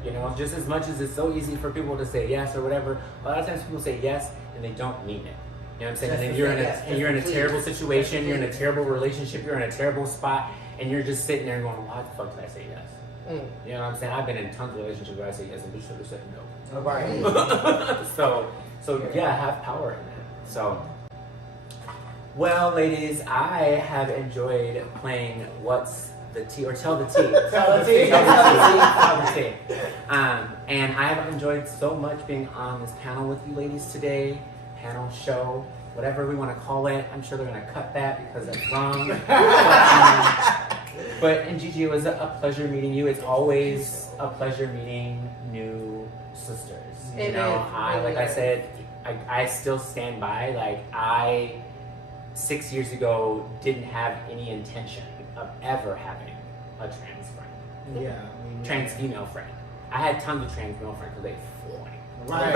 You know, just as much as it's so easy for people to say yes or whatever, a lot of times people say yes and they don't mean it. You know what I'm saying? And then you're in a terrible situation, you're in a terrible relationship, you're in a terrible spot, and you're just sitting there and going, why the fuck did I say yes? You know what I'm saying? I've been in tons of relationships where I say yes and you should have said no. Right. So yeah, have power in that. So, well, ladies, I have enjoyed playing What's the Tea, or Tell the Tea. Tell the tea. Tell the tea. And I have enjoyed so much being on this panel with you ladies today. Panel, show, whatever we want to call it. I'm sure they're going to cut that because that's wrong. But and Gigi, it was a pleasure meeting you. It's always a pleasure meeting new sisters. You know, I said, I still stand by. Like I 6 years ago didn't have any intention of ever having a trans friend. Yeah. Trans female friend. I had tons of trans male friends because they fly. Right.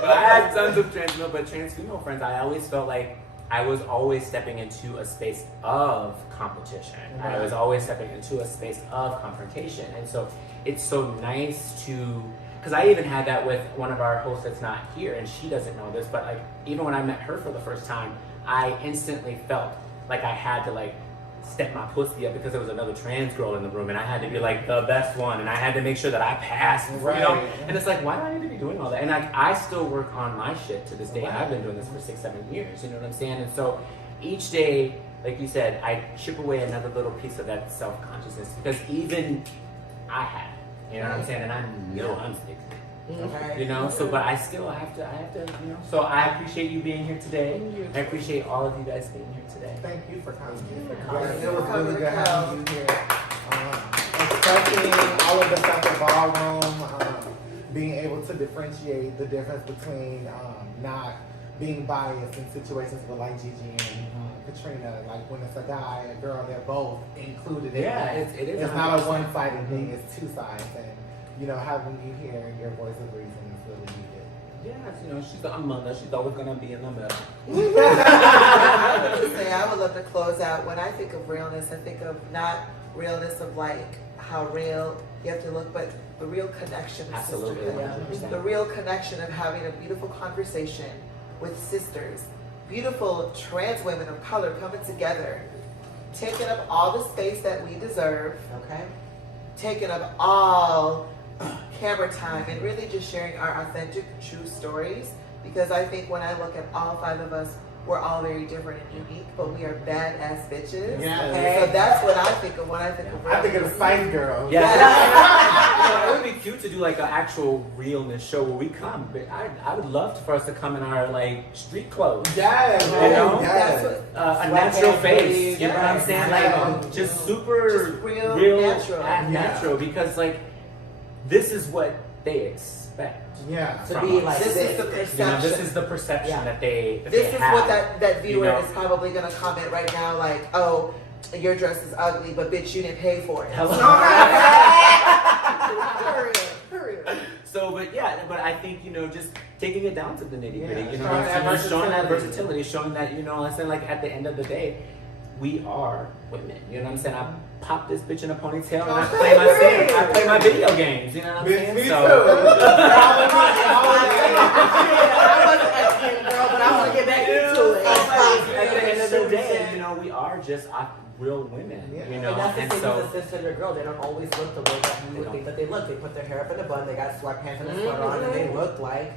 But I had tons of trans male, but trans female friends, I always felt like I was always stepping into a space of competition. I was always stepping into a space of confrontation. And so it's so nice to, because I even had that with one of our hosts that's not here, and she doesn't know this, but like even when I met her for the first time, I instantly felt like I had to like step my pussy up because there was another trans girl in the room, and I had to be like the best one, and I had to make sure that I passed, you know? And it's like, why do I need to be doing all that? And like, I still work on my shit to this day. I've been doing this for 6-7 years, you know what I'm saying? And so each day, like you said, I chip away another little piece of that self-consciousness, because even I had, you know what I'm saying? And I know I'm sick. You know, so but I have to, you know. So I appreciate you being here today. I appreciate all of you guys being here today. Thank you for coming. Yes, It was really good having you here. Especially all of the stuff at Ballroom. being able to differentiate the difference between not being biased in situations with like Gigi and Katrina, like when it's a guy and a girl, they're both included in Yeah, that. it is. It's not a 100%. one-sided thing, it's two sides. And, you know, having you hear your voice of reason is really needed. Yeah, you know, she's a mother. She's always gonna be in the middle. I would just say I would love to close out. When I think of realness, I think of not realness of like how real you have to look, but the real connection of Absolutely, sisterhood. 100%. The real connection of having a beautiful conversation with sisters, beautiful trans women of color coming together, taking up all the space that we deserve, Okay. taking up all camera time, and really just sharing our authentic, true stories. Because I think when I look at all five of us, we're all very different and unique, but we are badass bitches. Yeah. So that's what I think of when I think of I think of the realness. Spice Girls. Yeah. It would be cute to do like an actual realness show where we come. But I would love for us to come in our like street clothes. Yes. You know? Yes. That's what, A natural Sweatpants, face, you know what I'm yes. saying? Yeah. Like just super Just real natural. natural because like this is what they expect. Yeah. To from be us. like this is the this. perception. You know, this is the perception Yeah. that they This they is have, what that viewer you know? is probably going to comment right now, like, oh, your dress is ugly, but bitch, you didn't pay for it. Hello. Period. So, but yeah, but I think, you know, just taking it down to the nitty gritty, Yeah, you know, showing that just showing that versatility. versatility, showing that, you know, I'm saying, like, at the end of the day, we are women, you know what I'm saying? I pop this bitch in a ponytail and I play my I play my video games, you know what I'm saying? Me too. I wasn't asking, girl, but I want to get back into it. At the end of the day, you know, we are just real women, you know, And that's the and thing so. with a sister and a girl. They don't always look the way that we would think that they look. They put their hair up in a bun, they got sweatpants and a sweater on, and they look like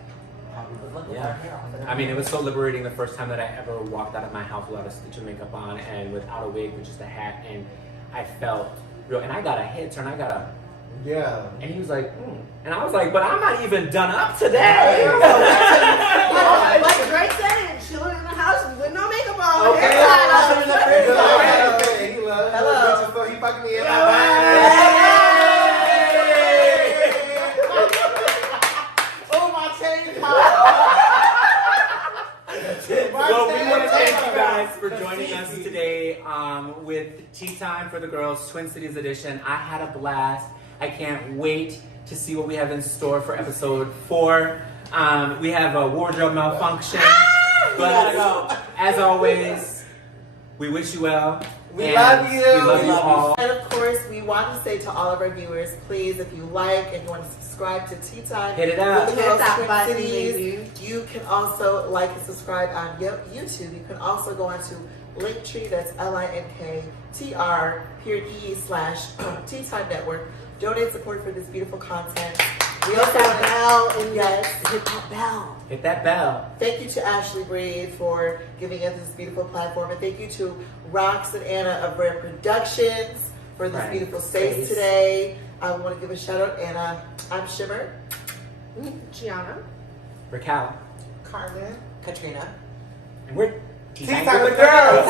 how we would look with Yeah. our hair off. And I mean, it was so liberating the first time that I ever walked out of my house without a stitch of makeup on and without a wig, with just a hat, and I felt real. And I got a head turn. I got a. Yeah. And he was like, and I was like, but I'm not even done up today. Like Drake said, chilling in the house with no makeup on. Okay. Hairline on, in the sweater fridge. on. He loves Hello. bitches, so he fucking me in my Oh, my chain Well, we want to thank you guys for joining us today with Tea Time for the Girls, Twin Cities Edition. I had a blast. I can't wait to see what we have in store for episode 4. We have a wardrobe malfunction. But as always, we wish you well. We and love you. We love you all. And of course, we want to say to all of our viewers, please, if you like and you want to subscribe to Tea Time Hit it up. with the Hit Girls that Twin button, Cities, baby. you can also like and subscribe on YouTube. You can also go on to Linktree, that's linktr.ee/Tea Time Network. Donate support for this beautiful content. We Hit also that want bell and Yes. hit that bell. Hit that bell. Thank you to Ashley Breed for giving us this beautiful platform, and thank you to Rox and Anna of Rare Productions for this Right. beautiful space Space. today. I want to give a shout out, Anna. I'm Shimmer. Gianna. Raquel. Carmen. Katrina. And we're Tea time with the girls.